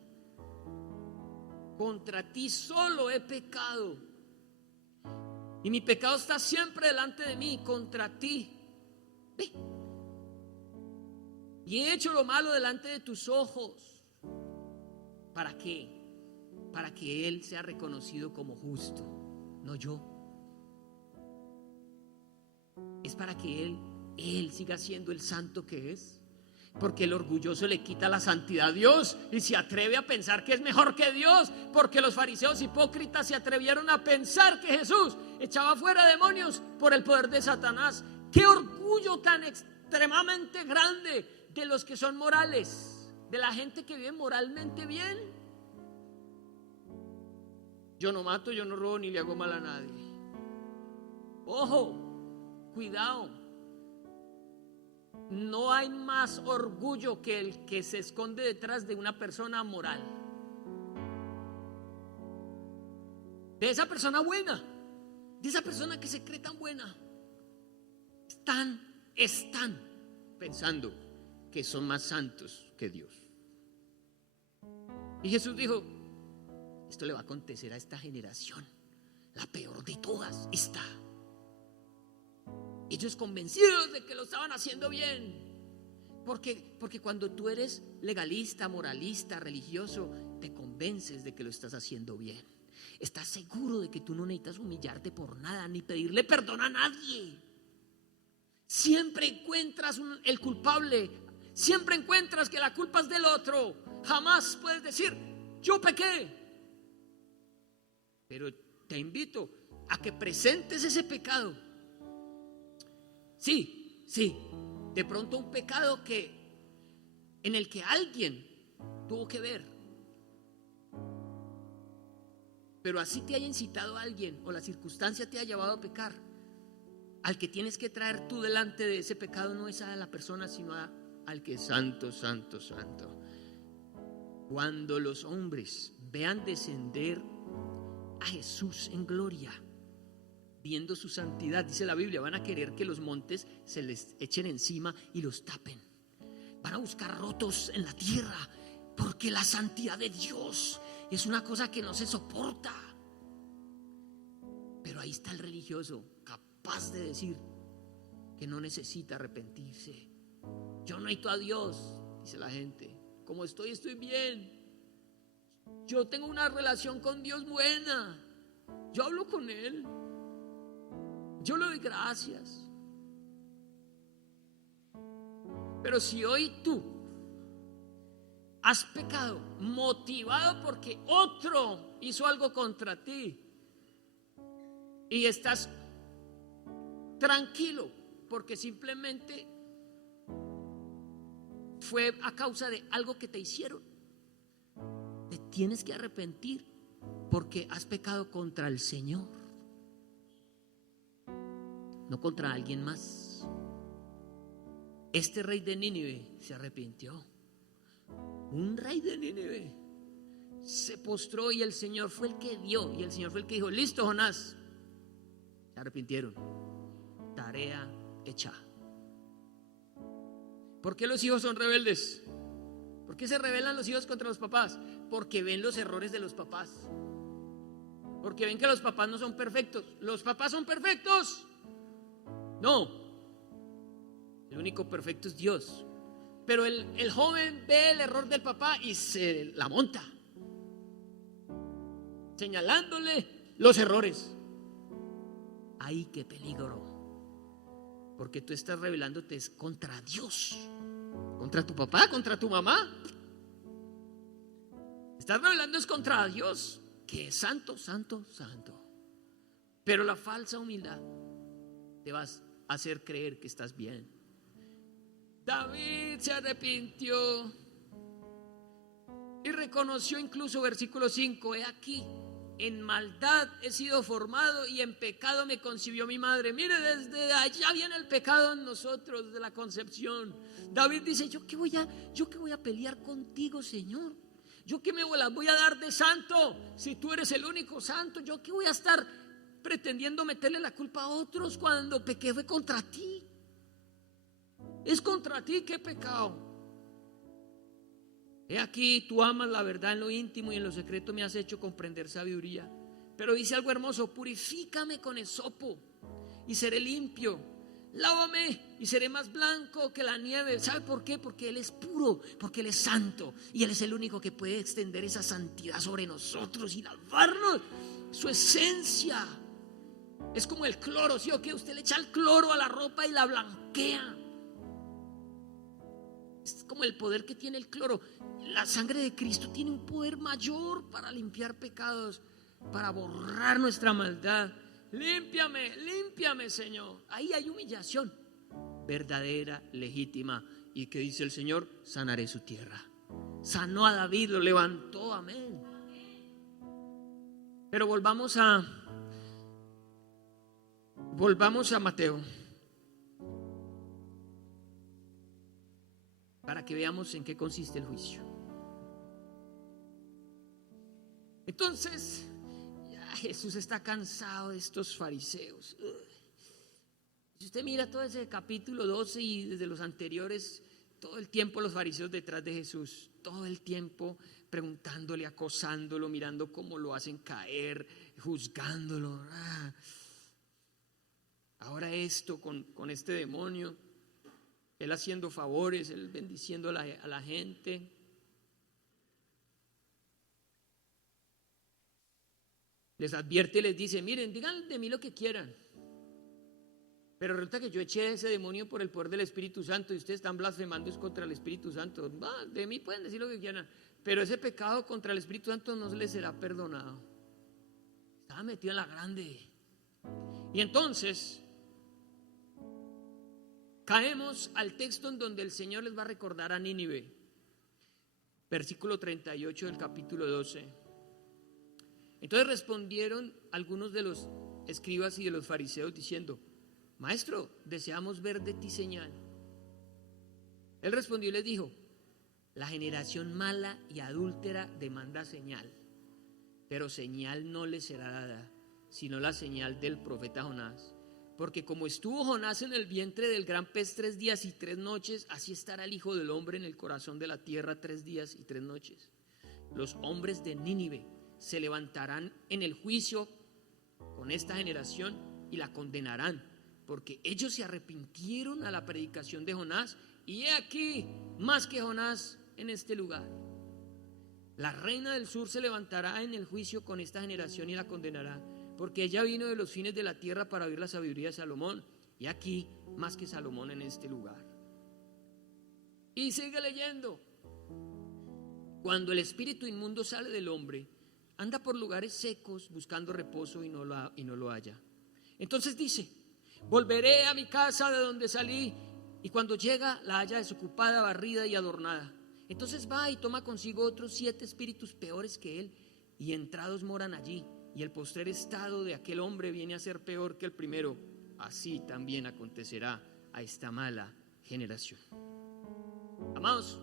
solo he pecado, y mi pecado está siempre delante de mí. Contra ti y he hecho lo malo delante de tus ojos. ¿Para qué? Para que Él sea reconocido como justo, no yo. Es para que Él siga siendo el santo que es. Porque el orgulloso le quita la santidad a Dios y se atreve a pensar que es mejor que Dios. Porque los fariseos hipócritas se atrevieron a pensar que Jesús echaba fuera demonios por el poder de Satanás. ¡Qué orgullo tan extremadamente grande de los que son morales, de la gente que vive moralmente bien! Yo no mato, yo no robo, ni le hago mal a nadie. Ojo, cuidado. No hay más orgullo que el que se esconde detrás de una persona moral, de esa persona buena, de esa persona que se cree tan buena. Están pensando que son más santos que Dios. Y Jesús dijo: esto le va a acontecer a esta generación, la peor de todas, esta. Ellos convencidos de que lo estaban haciendo bien. Porque cuando tú eres legalista, moralista, religioso, te convences de que lo estás haciendo bien. Estás seguro de que tú no necesitas humillarte por nada, ni pedirle perdón a nadie. Siempre encuentras el culpable. Siempre encuentras que la culpa es del otro. Jamás puedes decir: yo pequé. Pero te invito a que presentes ese pecado. Sí, de pronto un pecado en el que alguien tuvo que ver, pero así te haya incitado a alguien o la circunstancia te haya llevado a pecar, al que tienes que traer tú delante de ese pecado no es a la persona, sino al que es santo, santo, santo. Cuando los hombres vean descender a Jesús en gloria, viendo su santidad, dice la Biblia, van a querer que los montes se les echen encima y los tapen. Van a buscar rotos en la tierra, porque la santidad de Dios es una cosa que no se soporta. Pero ahí está el religioso, capaz de decir que no necesita arrepentirse. Yo no necesito a Dios, dice la gente. Como estoy bien. Yo tengo una relación con Dios buena. Yo hablo con Él. Yo le doy gracias. Pero si hoy tú has pecado motivado porque otro hizo algo contra ti y estás tranquilo porque simplemente fue a causa de algo que te hicieron, te tienes que arrepentir porque has pecado contra el Señor, no contra alguien más. Este rey de Nínive se arrepintió. Un rey de Nínive se postró y el Señor fue el que dio, y el Señor fue el que dijo: listo, Jonás. Se arrepintieron. Tarea hecha. ¿Por qué los hijos son rebeldes? ¿Por qué se rebelan los hijos contra los papás? Porque ven los errores de los papás. Porque ven que los papás no son perfectos. ¿Los papás son perfectos? No. El único perfecto es Dios. Pero el joven ve el error del papá y se la monta, señalándole los errores. ¡Ay, qué peligro! porque tú estás rebelándote es contra Dios, contra tu papá, contra tu mamá. Estás rebelando es contra Dios, que es santo, santo, santo. Pero la falsa humildad te vas a hacer creer que estás bien. David se arrepintió y reconoció, incluso versículo 5, he aquí, en maldad he sido formado y en pecado me concibió mi madre. Mire, desde allá viene el pecado en nosotros, desde la concepción. David dice, ¿yo qué voy a pelear contigo, Señor? ¿Yo qué me las voy a dar de santo si tú eres el único santo? ¿Yo qué voy a estar pretendiendo meterle la culpa a otros cuando pequé fue contra ti? Es contra ti que he pecado. He aquí, tú amas la verdad en lo íntimo y en lo secreto me has hecho comprender sabiduría. Pero dice algo hermoso, purifícame con esopo y seré limpio. Lávame y seré más blanco que la nieve. ¿Sabe por qué? Porque Él es puro, porque Él es santo. Y Él es el único que puede extender esa santidad sobre nosotros y lavarnos. Su esencia es como el cloro, ¿sí o qué? Usted le echa el cloro a la ropa y la blanquea. Es como el poder que tiene el cloro. La sangre de Cristo tiene un poder mayor para limpiar pecados, para borrar nuestra maldad. Límpiame, límpiame, Señor. Ahí hay humillación verdadera, legítima. ¿Y qué dice el Señor? Sanaré su tierra. Sanó a David, lo levantó, amén. Pero volvamos a Mateo, para que veamos en qué consiste el juicio. Entonces, ya Jesús está cansado de estos fariseos. Si usted mira todo ese capítulo 12 y desde los anteriores, todo el tiempo los fariseos detrás de Jesús, todo el tiempo preguntándole, acosándolo, mirando cómo lo hacen caer, juzgándolo. Ahora esto con este demonio, él haciendo favores, él bendiciendo a la gente. Les advierte y les dice, miren, digan de mí lo que quieran, pero resulta que yo eché ese demonio por el poder del Espíritu Santo y ustedes están blasfemando es contra el Espíritu Santo. De mí pueden decir lo que quieran, pero ese pecado contra el Espíritu Santo no les será perdonado. Estaba metido en la grande. Y entonces caemos al texto en donde el Señor les va a recordar a Nínive, versículo 38 del capítulo 12. Entonces respondieron algunos de los escribas y de los fariseos diciendo, Maestro, deseamos ver de ti señal. Él respondió y les dijo, la generación mala y adúltera demanda señal, pero señal no le será dada, sino la señal del profeta Jonás. Porque como estuvo Jonás en el vientre del gran pez 3 días y 3 noches, así estará el Hijo del Hombre en el corazón de la tierra 3 días y 3 noches. Los hombres de Nínive se levantarán en el juicio con esta generación y la condenarán, porque ellos se arrepintieron a la predicación de Jonás, y he aquí más que Jonás en este lugar. La reina del sur se levantará en el juicio con esta generación y la condenará, porque ella vino de los fines de la tierra para oír la sabiduría de Salomón, y aquí más que Salomón en este lugar. Y sigue leyendo. Cuando el espíritu inmundo sale del hombre, anda por lugares secos buscando reposo y no lo halla. Entonces dice, volveré a mi casa de donde salí, y cuando llega la halla desocupada, barrida y adornada. Entonces va y toma consigo otros 7 espíritus peores que él, y entrados moran allí, y el postrer estado de aquel hombre viene a ser peor que el primero. Así también acontecerá a esta mala generación. Amados,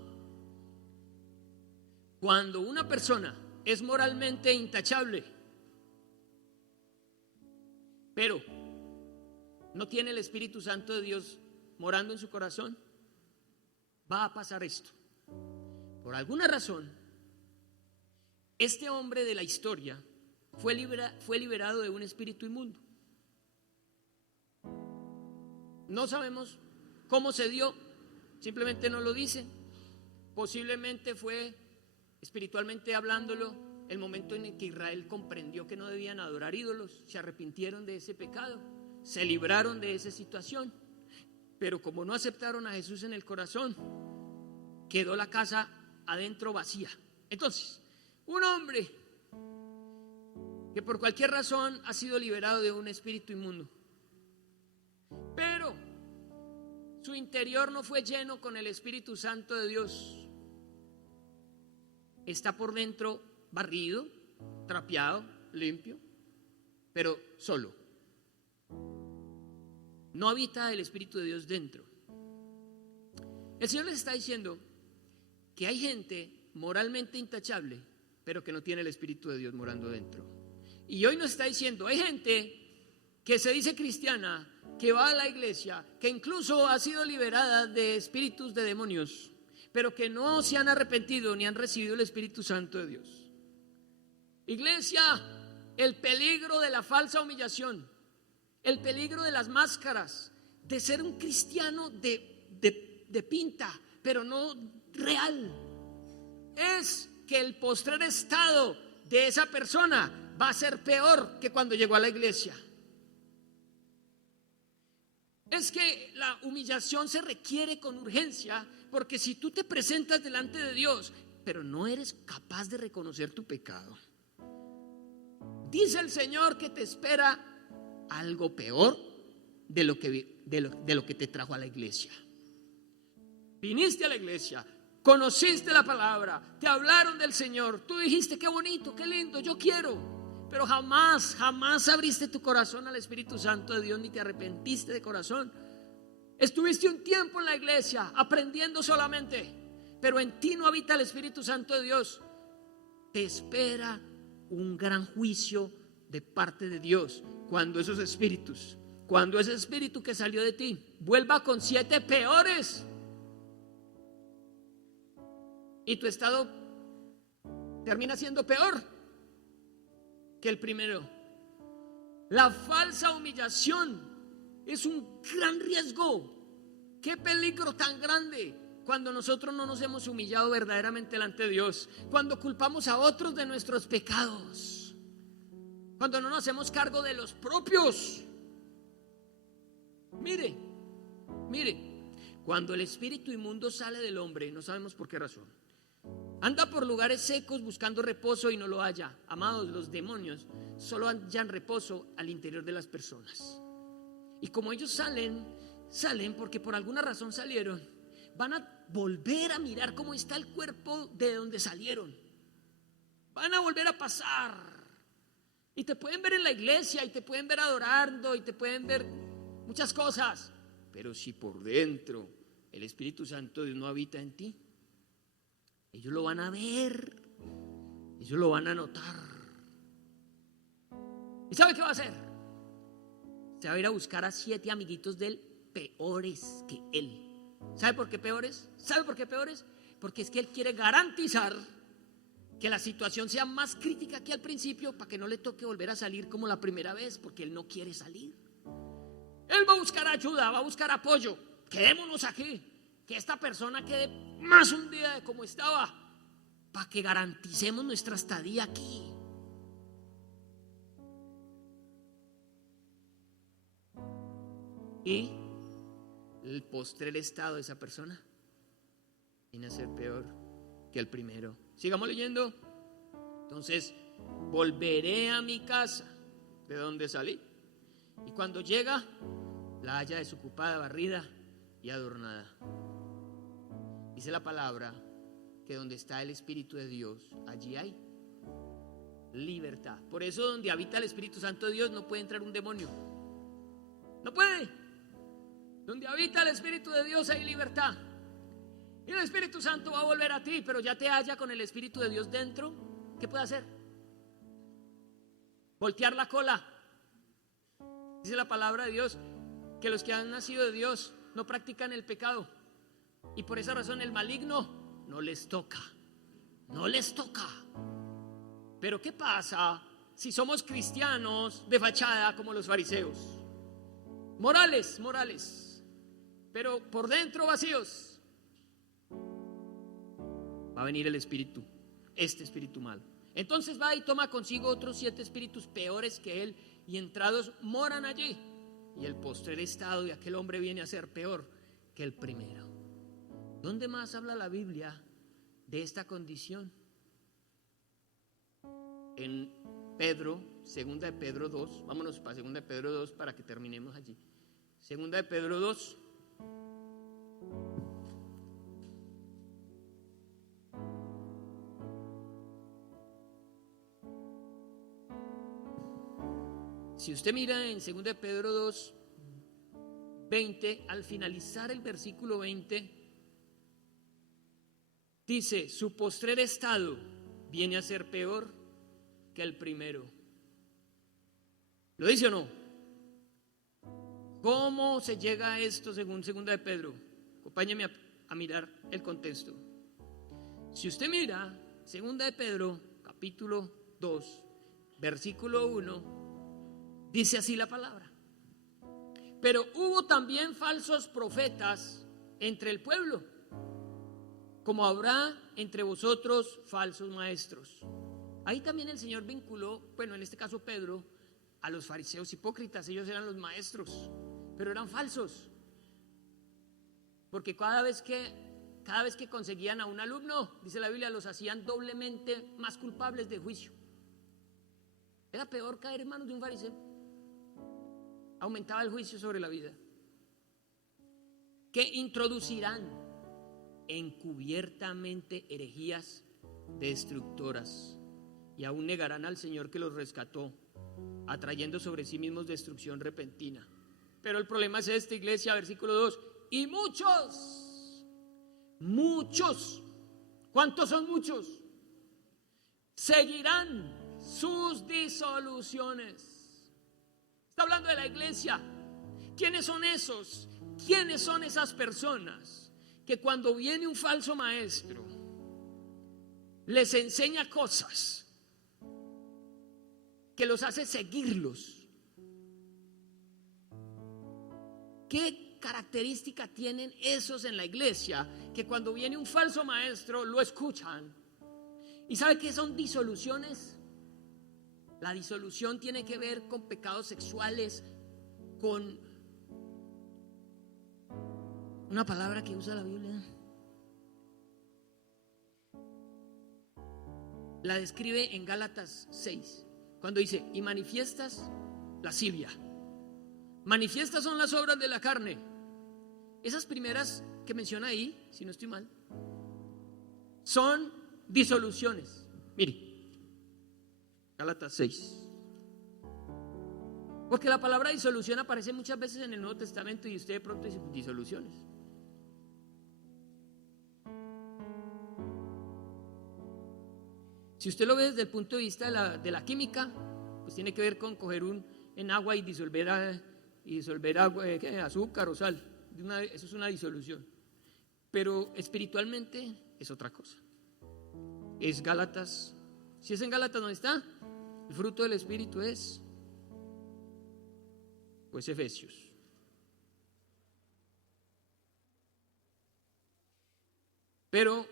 cuando una persona es moralmente intachable, pero no tiene el Espíritu Santo de Dios morando en su corazón, va a pasar esto. Por alguna razón, este hombre de la historia fue liberado de un espíritu inmundo. No sabemos cómo se dio, simplemente no lo dice. Posiblemente fue, espiritualmente hablándolo, el momento en el que Israel comprendió que no debían adorar ídolos, se arrepintieron de ese pecado, se libraron de esa situación. pero como no aceptaron a Jesús en el corazón, quedó la casa adentro vacía. Entonces, un hombre que por cualquier razón ha sido liberado de un espíritu inmundo, pero su interior no fue lleno con el Espíritu Santo de Dios, está por dentro barrido, trapeado, limpio, pero solo. No habita el Espíritu de Dios dentro. El Señor les está diciendo que hay gente moralmente intachable, pero que no tiene el Espíritu de Dios morando dentro. Y hoy nos está diciendo, hay gente que se dice cristiana, que va a la iglesia, que incluso ha sido liberada de espíritus de demonios, pero que no se han arrepentido ni han recibido el Espíritu Santo de Dios. Iglesia, el peligro de la falsa humillación, el peligro de las máscaras, de ser un cristiano de pinta, pero no real, es que el postrer estado de esa persona va a ser peor que cuando llegó a la iglesia. Es que la humillación se requiere con urgencia, porque si tú te presentas delante de Dios, pero no eres capaz de reconocer tu pecado, dice el Señor que te espera algo peor de lo que te trajo a la iglesia. Viniste a la iglesia, conociste la palabra, te hablaron del Señor, tú dijiste qué bonito, qué lindo, yo quiero. Pero jamás abriste tu corazón al Espíritu Santo de Dios, ni te arrepentiste de corazón. Estuviste un tiempo en la iglesia aprendiendo solamente, pero en ti no habita el Espíritu Santo de Dios. Te espera un gran juicio de parte de Dios cuando ese espíritu que salió de ti vuelva con 7 peores y tu estado termina siendo peor que el primero. La falsa humillación es un gran riesgo. Qué peligro tan grande cuando nosotros no nos hemos humillado verdaderamente delante de Dios, cuando culpamos a otros de nuestros pecados, cuando no nos hacemos cargo de los propios. Mire, cuando el espíritu inmundo sale del hombre, no sabemos por qué razón, anda por lugares secos buscando reposo y no lo halla. Amados, los demonios solo hallan reposo al interior de las personas. Y como ellos salen porque por alguna razón salieron, van a volver a mirar cómo está el cuerpo de donde salieron. Van a volver a pasar. Y te pueden ver en la iglesia, y te pueden ver adorando, y te pueden ver muchas cosas. Pero si por dentro el Espíritu Santo de Dios no habita en ti, ellos lo van a ver, ellos lo van a notar. ¿Y sabe qué va a hacer? Se va a ir a buscar a 7 amiguitos de él peores que él. ¿Sabe por qué peores? Porque es que él quiere garantizar que la situación sea más crítica que al principio, para que no le toque volver a salir como la primera vez, porque él no quiere salir. Él va a buscar ayuda, va a buscar apoyo. Quedémonos aquí, que esta persona quede más hundida de como estaba, para que garanticemos nuestra estadía aquí. Y el postrer estado de esa persona viene a ser peor que el primero. Sigamos leyendo. Entonces, volveré a mi casa de donde salí, y cuando llega la halla desocupada, barrida y adornada. Dice la palabra que donde está el Espíritu de Dios, allí hay libertad. Por eso donde habita el Espíritu Santo de Dios no puede entrar un demonio. No puede. Donde habita el Espíritu de Dios hay libertad. Y el Espíritu Santo va a volver a ti, pero ya te halla con el Espíritu de Dios dentro. ¿Qué puede hacer? Voltear la cola. Dice la palabra de Dios que los que han nacido de Dios no practican el pecado, y por esa razón el maligno no les toca. Pero ¿qué pasa si somos cristianos de fachada como los fariseos? Morales, pero por dentro vacíos. Va a venir el espíritu, este espíritu malo. Entonces va y toma consigo otros 7 espíritus peores que él, y entrados moran allí. Y el postrer estado de aquel hombre viene a ser peor que el primero. ¿Dónde más habla la Biblia de esta condición? En Pedro, segunda de Pedro 2, vámonos para segunda de Pedro 2 para que terminemos allí. Segunda de Pedro 2. Si usted mira en segunda de Pedro 2, 20, al finalizar el versículo 20, dice: su postrer estado viene a ser peor que el primero. ¿Lo dice o no? ¿Cómo se llega a esto según segunda de Pedro? Acompáñeme a mirar el contexto. Si usted mira segunda de Pedro, capítulo 2, versículo 1, dice así la palabra: pero hubo también falsos profetas entre el pueblo, como habrá entre vosotros falsos maestros. Ahí también el Señor vinculó, bueno, en este caso Pedro, a los fariseos hipócritas. Ellos eran los maestros, pero eran falsos, porque cada vez que conseguían a un alumno, dice la Biblia, los hacían doblemente más culpables de juicio. Era peor caer en manos de un fariseo. Aumentaba el juicio sobre la vida. Que introducirán encubiertamente herejías destructoras, y aún negarán al Señor que los rescató, atrayendo sobre sí mismos destrucción repentina. Pero el problema es este, iglesia, versículo 2: y muchos, ¿cuántos son muchos? Seguirán sus disoluciones. Está hablando de la iglesia. ¿Quiénes son esos? ¿Quiénes son esas personas que cuando viene un falso maestro les enseña cosas que los hace seguirlos? ¿Qué característica tienen esos en la iglesia que cuando viene un falso maestro lo escuchan? ¿Y sabe qué son disoluciones? La disolución tiene que ver con pecados sexuales, con una palabra que usa la Biblia. La describe en Gálatas 6, cuando dice: y manifiestas lascivia. Manifiestas son las obras de la carne. Esas primeras que menciona ahí, si no estoy mal, son disoluciones. Mire, Gálatas 6. Porque la palabra disolución aparece muchas veces en el Nuevo Testamento y usted de pronto dice: disoluciones. Si usted lo ve desde el punto de vista de la química, pues tiene que ver con coger en agua y disolver agua, azúcar o sal. Eso es una disolución. Pero espiritualmente es otra cosa. Es Gálatas. Si es en Gálatas, ¿dónde está? El fruto del Espíritu es, pues, Efesios. Pero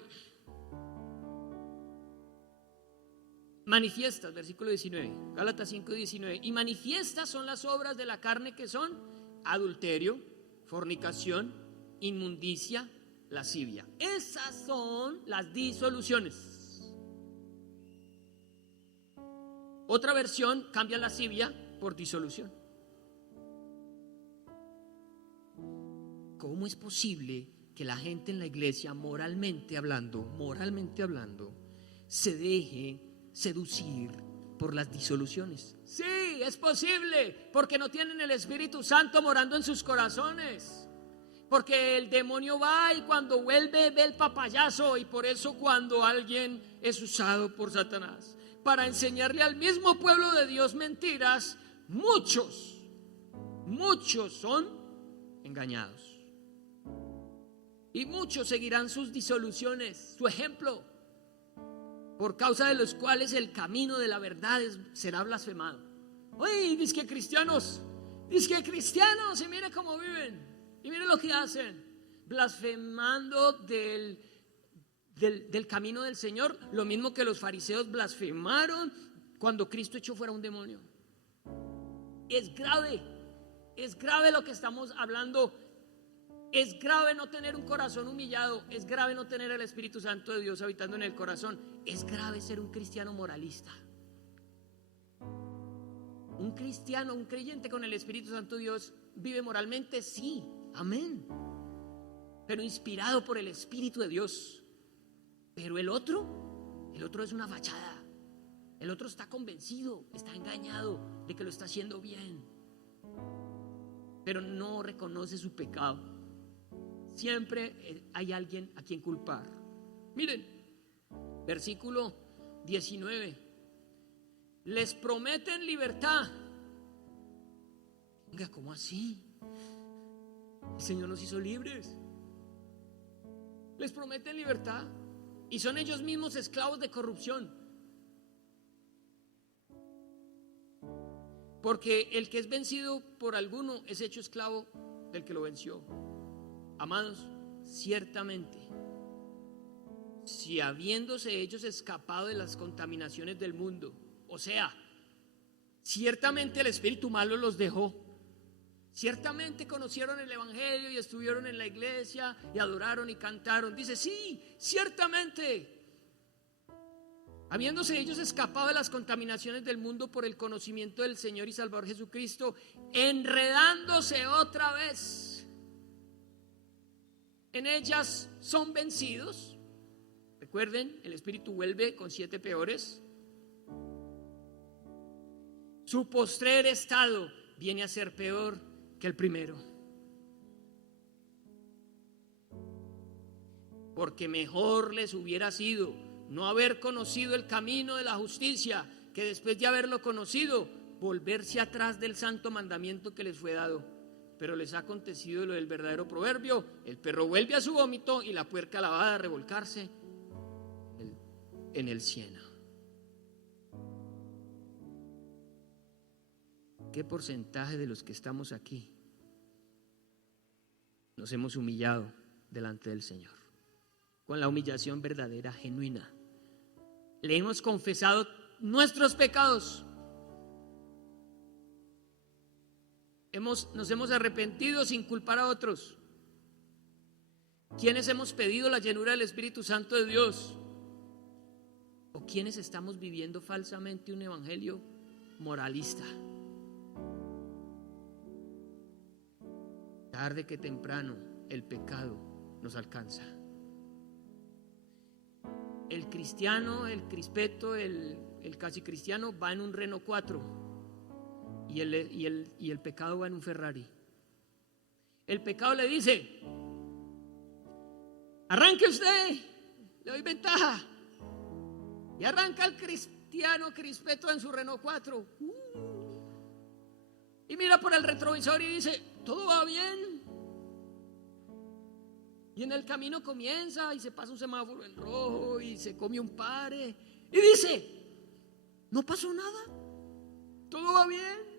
manifiestas, versículo 19, Gálatas 5, 19. Y manifiestas son las obras de la carne, que son adulterio, fornicación, inmundicia, lascivia. Esas son las disoluciones. Otra versión cambia lascivia por disolución. ¿Cómo es posible que la gente en la iglesia, moralmente hablando, se deje seducir por las disoluciones? Sí, es posible, porque no tienen el Espíritu Santo morando en sus corazones. Porque el demonio va y cuando vuelve ve el papayazo, y por eso cuando alguien es usado por Satanás para enseñarle al mismo pueblo de Dios mentiras, muchos son engañados. Y muchos seguirán sus disoluciones, su ejemplo, por causa de los cuales el camino de la verdad será blasfemado. Oye, dice que cristianos, y mire cómo viven, y mire lo que hacen, blasfemando del camino del Señor, lo mismo que los fariseos blasfemaron cuando Cristo echó fuera un demonio. Es grave lo que estamos hablando. Es grave no tener un corazón humillado, es grave no tener el Espíritu Santo de Dios habitando en el corazón, es grave ser un cristiano moralista. Un cristiano, un creyente con el Espíritu Santo de Dios vive moralmente, sí, amén, pero inspirado por el Espíritu de Dios. Pero el otro es una fachada. El otro está convencido, está engañado de que lo está haciendo bien, pero no reconoce su pecado. Siempre hay alguien a quien culpar. Miren, versículo 19. Les prometen libertad. Venga, ¿cómo así? El Señor nos hizo libres. Les prometen libertad y son ellos mismos esclavos de corrupción. Porque el que es vencido por alguno es hecho esclavo del que lo venció. Amados, ciertamente, si habiéndose ellos escapado de las contaminaciones del mundo, o sea, ciertamente el espíritu malo los dejó, ciertamente conocieron el evangelio y estuvieron en la iglesia y adoraron y cantaron, dice, sí, ciertamente, habiéndose ellos escapado de las contaminaciones del mundo por el conocimiento del Señor y Salvador Jesucristo, enredándose otra vez en ellas, son vencidos. Recuerden, el espíritu vuelve con 7 peores. Su postrer estado viene a ser peor que el primero. Porque mejor les hubiera sido no haber conocido el camino de la justicia, que después de haberlo conocido, volverse atrás del santo mandamiento que les fue dado. Pero les ha acontecido lo del verdadero proverbio: el perro vuelve a su vómito y la puerca lavada a revolcarse en el cieno. ¿Qué porcentaje de los que estamos aquí nos hemos humillado delante del Señor? Con la humillación verdadera, genuina. Le hemos confesado nuestros pecados. Nos hemos arrepentido sin culpar a otros. ¿Quiénes hemos pedido la llenura del Espíritu Santo de Dios? ¿O quiénes estamos viviendo falsamente un evangelio moralista? Tarde que temprano el pecado nos alcanza. El cristiano, el crispeto, el casi cristiano va en un Renault 4 y el pecado va en un Ferrari. El pecado le dice: arranque usted, le doy ventaja. Y arranca el cristiano crispeto en su Renault 4 y mira por el retrovisor y dice: todo va bien. Y en el camino comienza y se pasa un semáforo en rojo y se come un pare y dice: no pasó nada, todo va bien.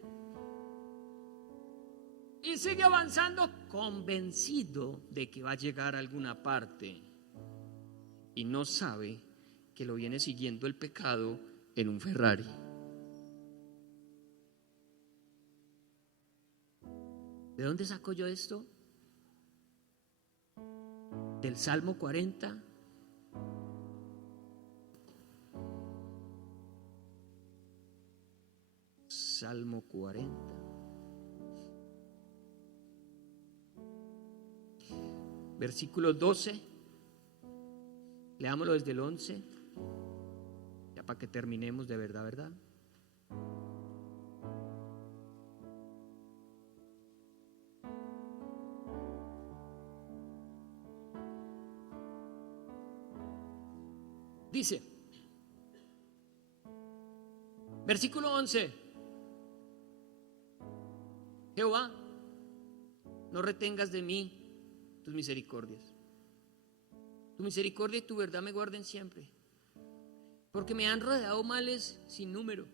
Y sigue avanzando convencido de que va a llegar a alguna parte y no sabe que lo viene siguiendo el pecado en un Ferrari. ¿De dónde saco yo esto? Del Salmo 40. Salmo 40. Versículo 12. Leámoslo desde el 11. Ya para que terminemos de verdad, ¿verdad? Dice, versículo 11: Jehová, no retengas de mí tus misericordias. Tu misericordia y tu verdad me guarden siempre, porque me han rodeado males sin número,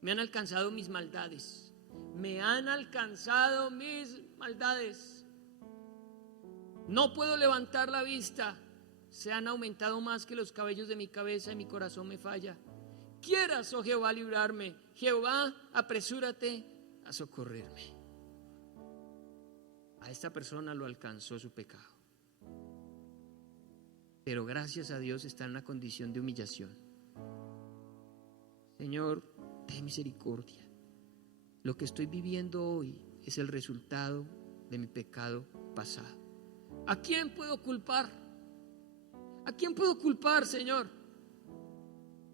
me han alcanzado mis maldades, me han alcanzado mis maldades. No puedo levantar la vista, se han aumentado más que los cabellos de mi cabeza y mi corazón me falla. Quieras, oh Jehová, librarme. Jehová, apresúrate a socorrerme. A esta persona lo alcanzó su pecado. Pero gracias a Dios está en una condición de humillación. Señor, ten misericordia. Lo que estoy viviendo hoy es el resultado de mi pecado pasado. ¿A quién puedo culpar? ¿A quién puedo culpar, Señor?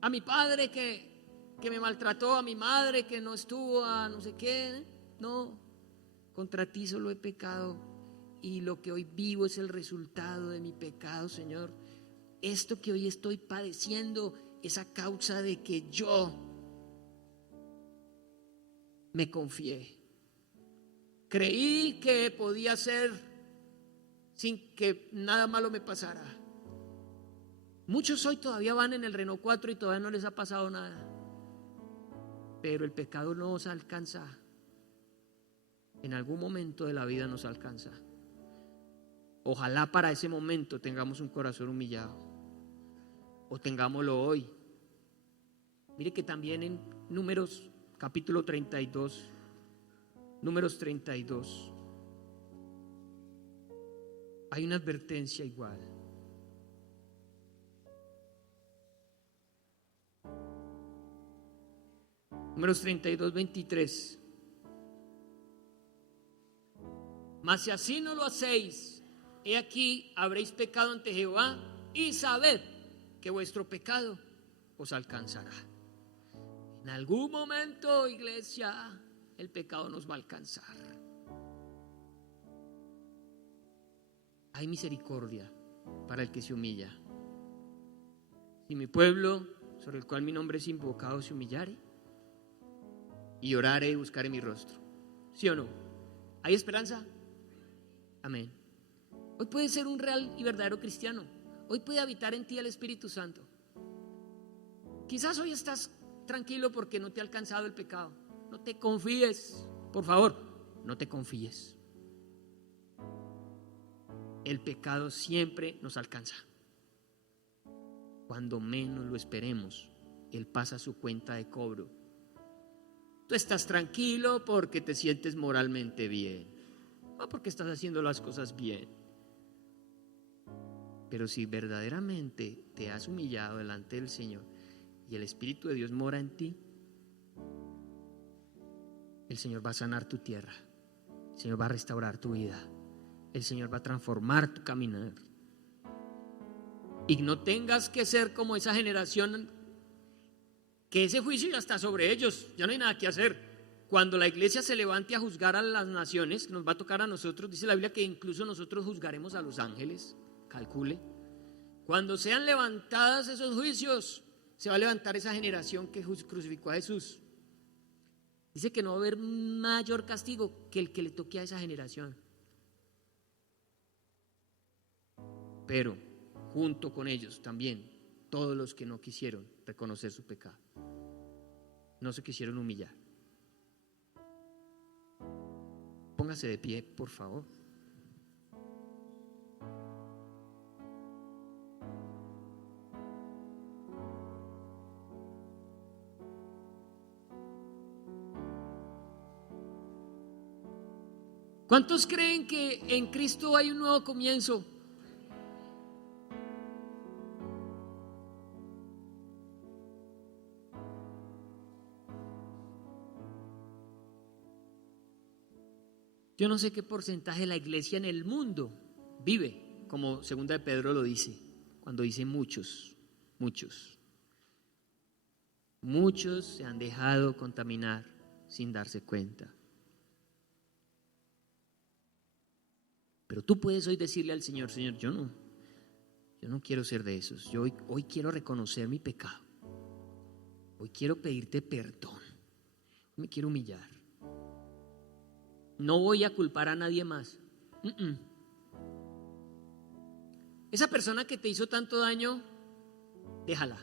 ¿A mi padre que me maltrató? ¿A mi madre que no estuvo? ¿A no sé qué? No, contra ti solo he pecado y lo que hoy vivo es el resultado de mi pecado, Señor. Esto que hoy estoy padeciendo es a causa de que yo me confié. Creí que podía ser sin que nada malo me pasara. Muchos hoy todavía van en el Renault 4 y todavía no les ha pasado nada. Pero el pecado nos alcanza. En algún momento de la vida nos alcanza. Ojalá para ese momento tengamos un corazón humillado. O tengámoslo hoy. Mire que también en Números capítulo 32, Números 32, hay una advertencia igual. Números 32, 23. Mas si así no lo hacéis, he aquí habréis pecado ante Jehová, y sabed que vuestro pecado os alcanzará. En algún momento, iglesia, el pecado nos va a alcanzar. Hay misericordia para el que se humilla. Si mi pueblo, sobre el cual mi nombre es invocado, se humillare y orare y buscare mi rostro. ¿Sí o no? ¿Hay esperanza? Amén. Hoy puedes ser un real y verdadero cristiano. Hoy puede habitar en ti el Espíritu Santo. Quizás hoy estás tranquilo porque no te ha alcanzado el pecado. No te confíes, por favor, no te confíes. El pecado siempre nos alcanza. Cuando menos lo esperemos, Él pasa su cuenta de cobro. Tú estás tranquilo porque te sientes moralmente bien, no porque estás haciendo las cosas bien. Pero si verdaderamente te has humillado delante del Señor y el Espíritu de Dios mora en ti, el Señor va a sanar tu tierra, el Señor va a restaurar tu vida, el Señor va a transformar tu caminar. Y no tengas que ser como esa generación que ese juicio ya está sobre ellos, ya no hay nada que hacer. Cuando la iglesia se levante a juzgar a las naciones, nos va a tocar a nosotros, dice la Biblia que incluso nosotros juzgaremos a los ángeles. Calcule. Cuando sean levantadas esos juicios, se va a levantar esa generación que crucificó a Jesús. Dice que no va a haber mayor castigo que el que le toque a esa generación. Pero junto con ellos también todos los que no quisieron reconocer su pecado, no se quisieron humillar. Póngase de pie, por favor. ¿Cuántos creen que en Cristo hay un nuevo comienzo? Yo no sé qué porcentaje de la iglesia en el mundo vive, como segunda de Pedro lo dice, cuando dice muchos se han dejado contaminar sin darse cuenta. Pero tú puedes hoy decirle al Señor: Señor, yo no quiero ser de esos. Yo hoy quiero reconocer mi pecado. Hoy quiero pedirte perdón. Hoy me quiero humillar. No voy a culpar a nadie más. Esa persona que te hizo tanto daño, déjala.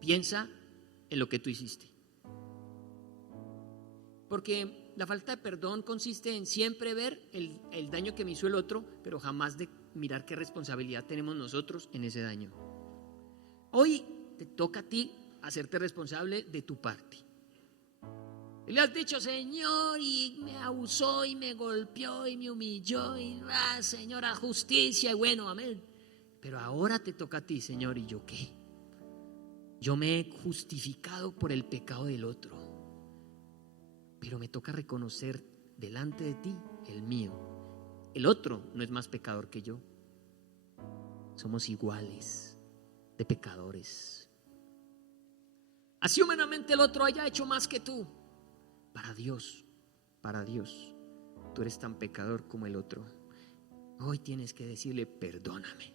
Piensa en lo que tú hiciste. Porque la falta de perdón consiste en siempre ver el daño que me hizo el otro, pero jamás de mirar qué responsabilidad tenemos nosotros en ese daño. Hoy te toca a ti hacerte responsable de tu parte. Y le has dicho: Señor, y me abusó y me golpeó y me humilló y Señora, justicia, y bueno, amén. Pero ahora te toca a ti, Señor. ¿Y yo qué? Yo me he justificado por el pecado del otro, pero me toca reconocer delante de ti el mío. El otro no es más pecador que yo. Somos iguales de pecadores. Así humanamente el otro haya hecho más que tú, para Dios, tú eres tan pecador como el otro. Hoy tienes que decirle: perdóname.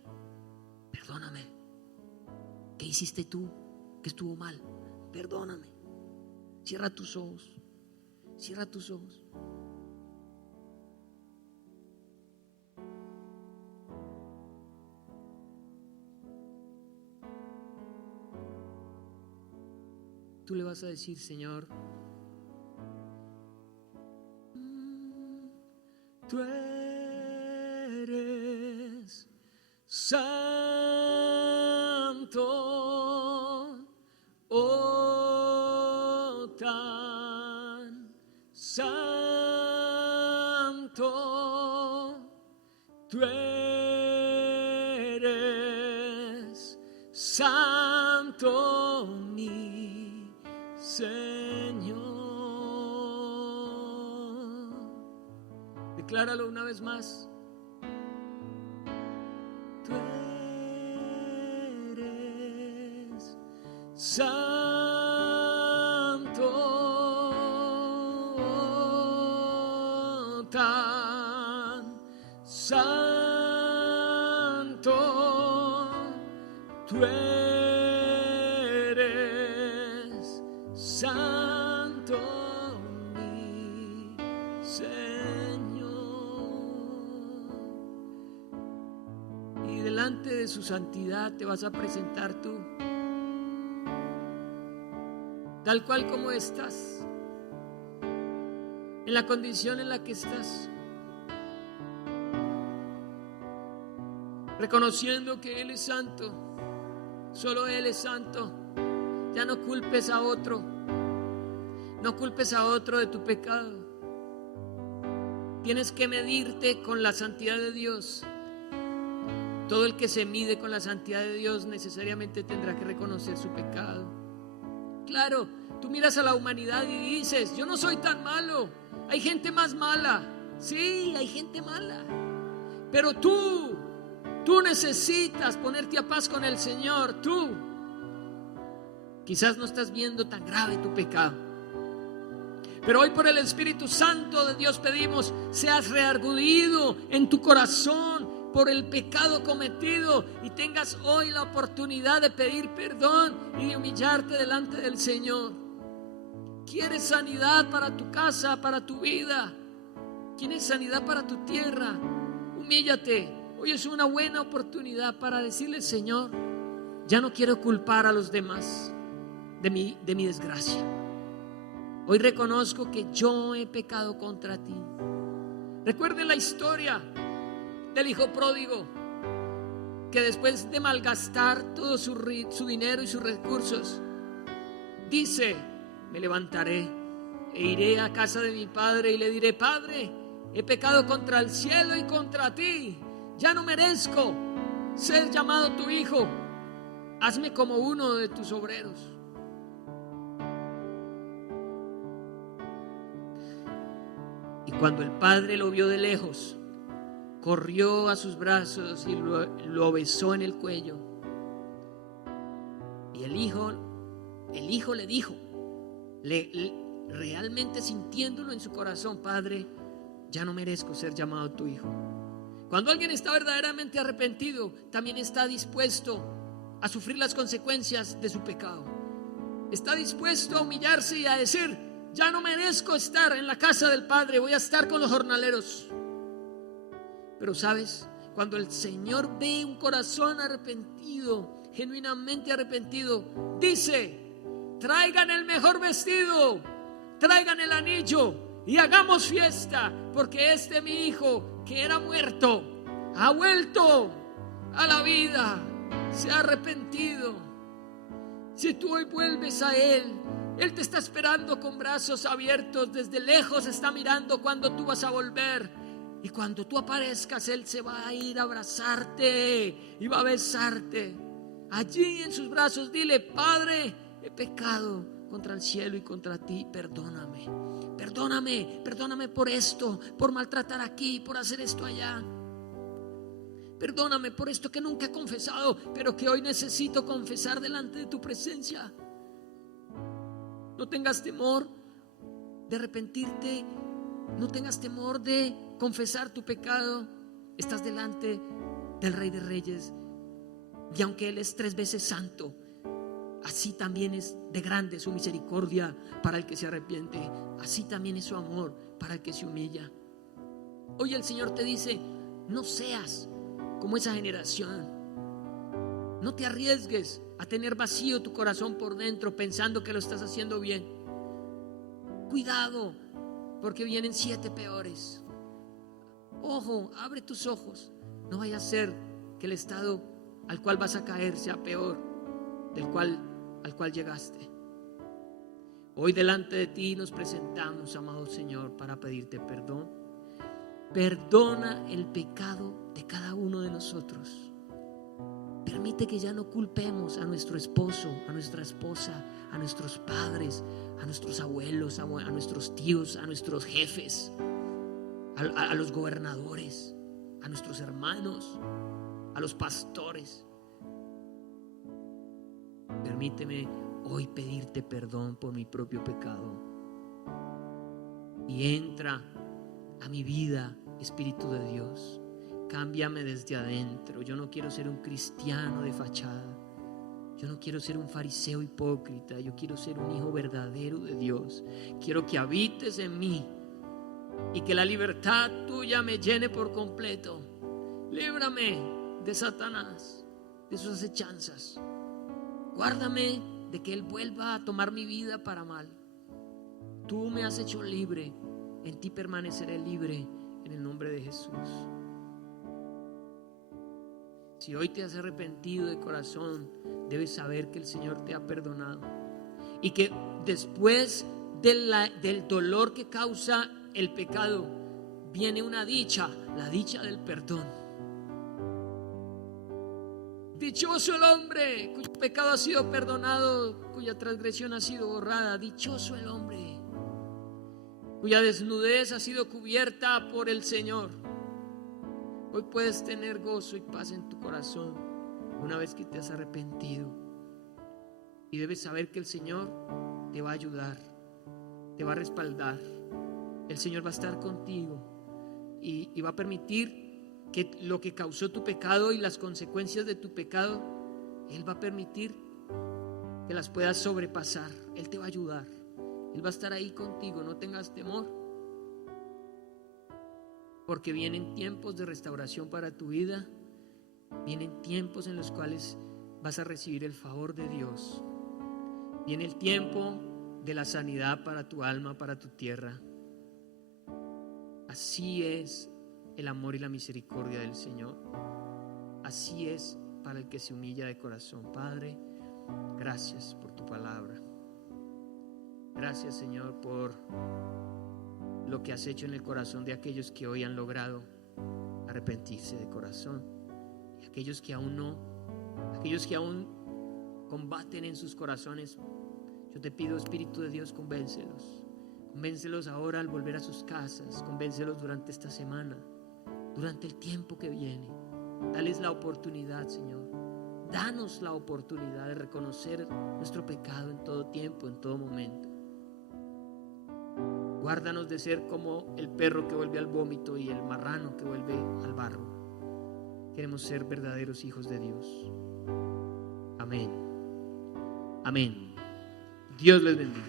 ¿Qué hiciste tú que estuvo mal? Perdóname. Cierra tus ojos. Tú le vas a decir: Señor, tú eres santo, oh, tan santo, tú eres santo, mi Señor. Decláralo una vez más. Tú eres santo, tan santo, tú eres santo, mi Señor. Y delante de su santidad te vas a presentar tú, tal cual como estás, en la condición en la que estás, reconociendo que Él es santo, solo Él es santo. Ya no culpes a otro, de tu pecado. Tienes que medirte con la santidad de Dios. Todo el que se mide con la santidad de Dios necesariamente tendrá que reconocer su pecado. Claro, tú miras a la humanidad y dices: yo no soy tan malo, hay gente más mala. Sí, hay gente mala, pero tú necesitas ponerte a paz con el Señor. Tú quizás no estás viendo tan grave tu pecado, pero hoy por el Espíritu Santo de Dios pedimos: seas reargudido en tu corazón por el pecado cometido y tengas hoy la oportunidad de pedir perdón y de humillarte delante del Señor. ¿Quieres sanidad para tu casa, para tu vida? ¿Quieres sanidad para tu tierra? Humíllate. Hoy es una buena oportunidad para decirle: Señor, ya no quiero culpar a los demás de mi desgracia. Hoy reconozco que yo he pecado contra ti. Recuerden la historia del hijo pródigo, que después de malgastar todo su dinero y sus recursos, dice: me levantaré e iré a casa de mi padre y le diré: Padre, he pecado contra el cielo y contra ti, ya no merezco ser llamado tu hijo, hazme como uno de tus obreros. Y cuando el padre lo vio de lejos, corrió a sus brazos y lo besó en el cuello. Y el hijo le dijo, realmente sintiéndolo en su corazón: Padre, ya no merezco ser llamado tu hijo. Cuando alguien está verdaderamente arrepentido, también está dispuesto a sufrir las consecuencias de su pecado. Está dispuesto a humillarse y a decir: ya no merezco estar en la casa del Padre, voy a estar con los jornaleros. Pero sabes, cuando el Señor ve un corazón arrepentido, genuinamente arrepentido, dice: traigan el mejor vestido, traigan el anillo y hagamos fiesta, porque este mi hijo que era muerto ha vuelto a la vida, se ha arrepentido. Si tú hoy vuelves a Él, Él te está esperando con brazos abiertos. Desde lejos está mirando cuando tú vas a volver. Y cuando tú aparezcas, Él se va a ir a abrazarte y va a besarte. Allí en sus brazos dile: Padre, he pecado contra el cielo y contra ti, perdóname. Perdóname, perdóname por esto, por maltratar aquí, por hacer esto allá. Perdóname por esto que nunca he confesado, pero que hoy necesito confesar delante de tu presencia. No tengas temor de arrepentirte, no tengas temor de confesar tu pecado. Estás delante del Rey de Reyes, y aunque Él es 3 veces santo, así también es de grande su misericordia para el que se arrepiente. Así también es su amor para el que se humilla. Hoy el Señor te dice: no seas como esa generación. No te arriesgues a tener vacío tu corazón por dentro pensando que lo estás haciendo bien. Cuidado, porque vienen 7 peores. Ojo, abre tus ojos. No vaya a ser que el estado al cual vas a caer sea peor al cual llegaste. Hoy delante de ti nos presentamos, amado Señor, para pedirte perdón. Perdona el pecado de cada uno de nosotros. Permite que ya no culpemos a nuestro esposo, a nuestra esposa, a nuestros padres, a nuestros abuelos, a nuestros tíos, a nuestros jefes, a los gobernadores, a nuestros hermanos, a los pastores. Permíteme hoy pedirte perdón por mi propio pecado. Y entra a mi vida, Espíritu de Dios. Cámbiame desde adentro. Yo no quiero ser un cristiano de fachada. Yo no quiero ser un fariseo hipócrita. Yo quiero ser un hijo verdadero de Dios. Quiero que habites en mí y que la libertad tuya me llene por completo. Líbrame de Satanás, de sus acechanzas. Guárdame de que él vuelva a tomar mi vida para mal. Tú me has hecho libre. En ti permaneceré libre en el nombre de Jesús. Si hoy te has arrepentido de corazón, debes saber que el Señor te ha perdonado y que después del dolor que causa el pecado viene una dicha, la dicha del perdón. Dichoso el hombre cuyo pecado ha sido perdonado, cuya transgresión ha sido borrada. Dichoso el hombre cuya desnudez ha sido cubierta por el Señor. Hoy puedes tener gozo y paz en tu corazón una vez que te has arrepentido. Y debes saber que el Señor te va a ayudar, te va a respaldar. El Señor va a estar contigo y va a permitir que lo que causó tu pecado y las consecuencias de tu pecado, Él va a permitir que las puedas sobrepasar. Él te va a ayudar. Él va a estar ahí contigo. No tengas temor, porque vienen tiempos de restauración para tu vida. Vienen tiempos en los cuales vas a recibir el favor de Dios. Viene el tiempo de la sanidad para tu alma, para tu tierra. Así es el amor y la misericordia del Señor. Así es para el que se humilla de corazón. Padre, gracias por tu palabra. Gracias, Señor, por lo que has hecho en el corazón de aquellos que hoy han logrado arrepentirse de corazón, y aquellos que aún no, aquellos que aún combaten en sus corazones. Yo te pido, Espíritu de Dios, convéncelos ahora al volver a sus casas, convéncelos durante esta semana, durante el tiempo que viene. Dales la oportunidad, Señor. Danos la oportunidad de reconocer nuestro pecado en todo tiempo, en todo momento. Guárdanos de ser como el perro que vuelve al vómito y el marrano que vuelve al barro. Queremos ser verdaderos hijos de Dios. Amén. Amén. Dios les bendiga.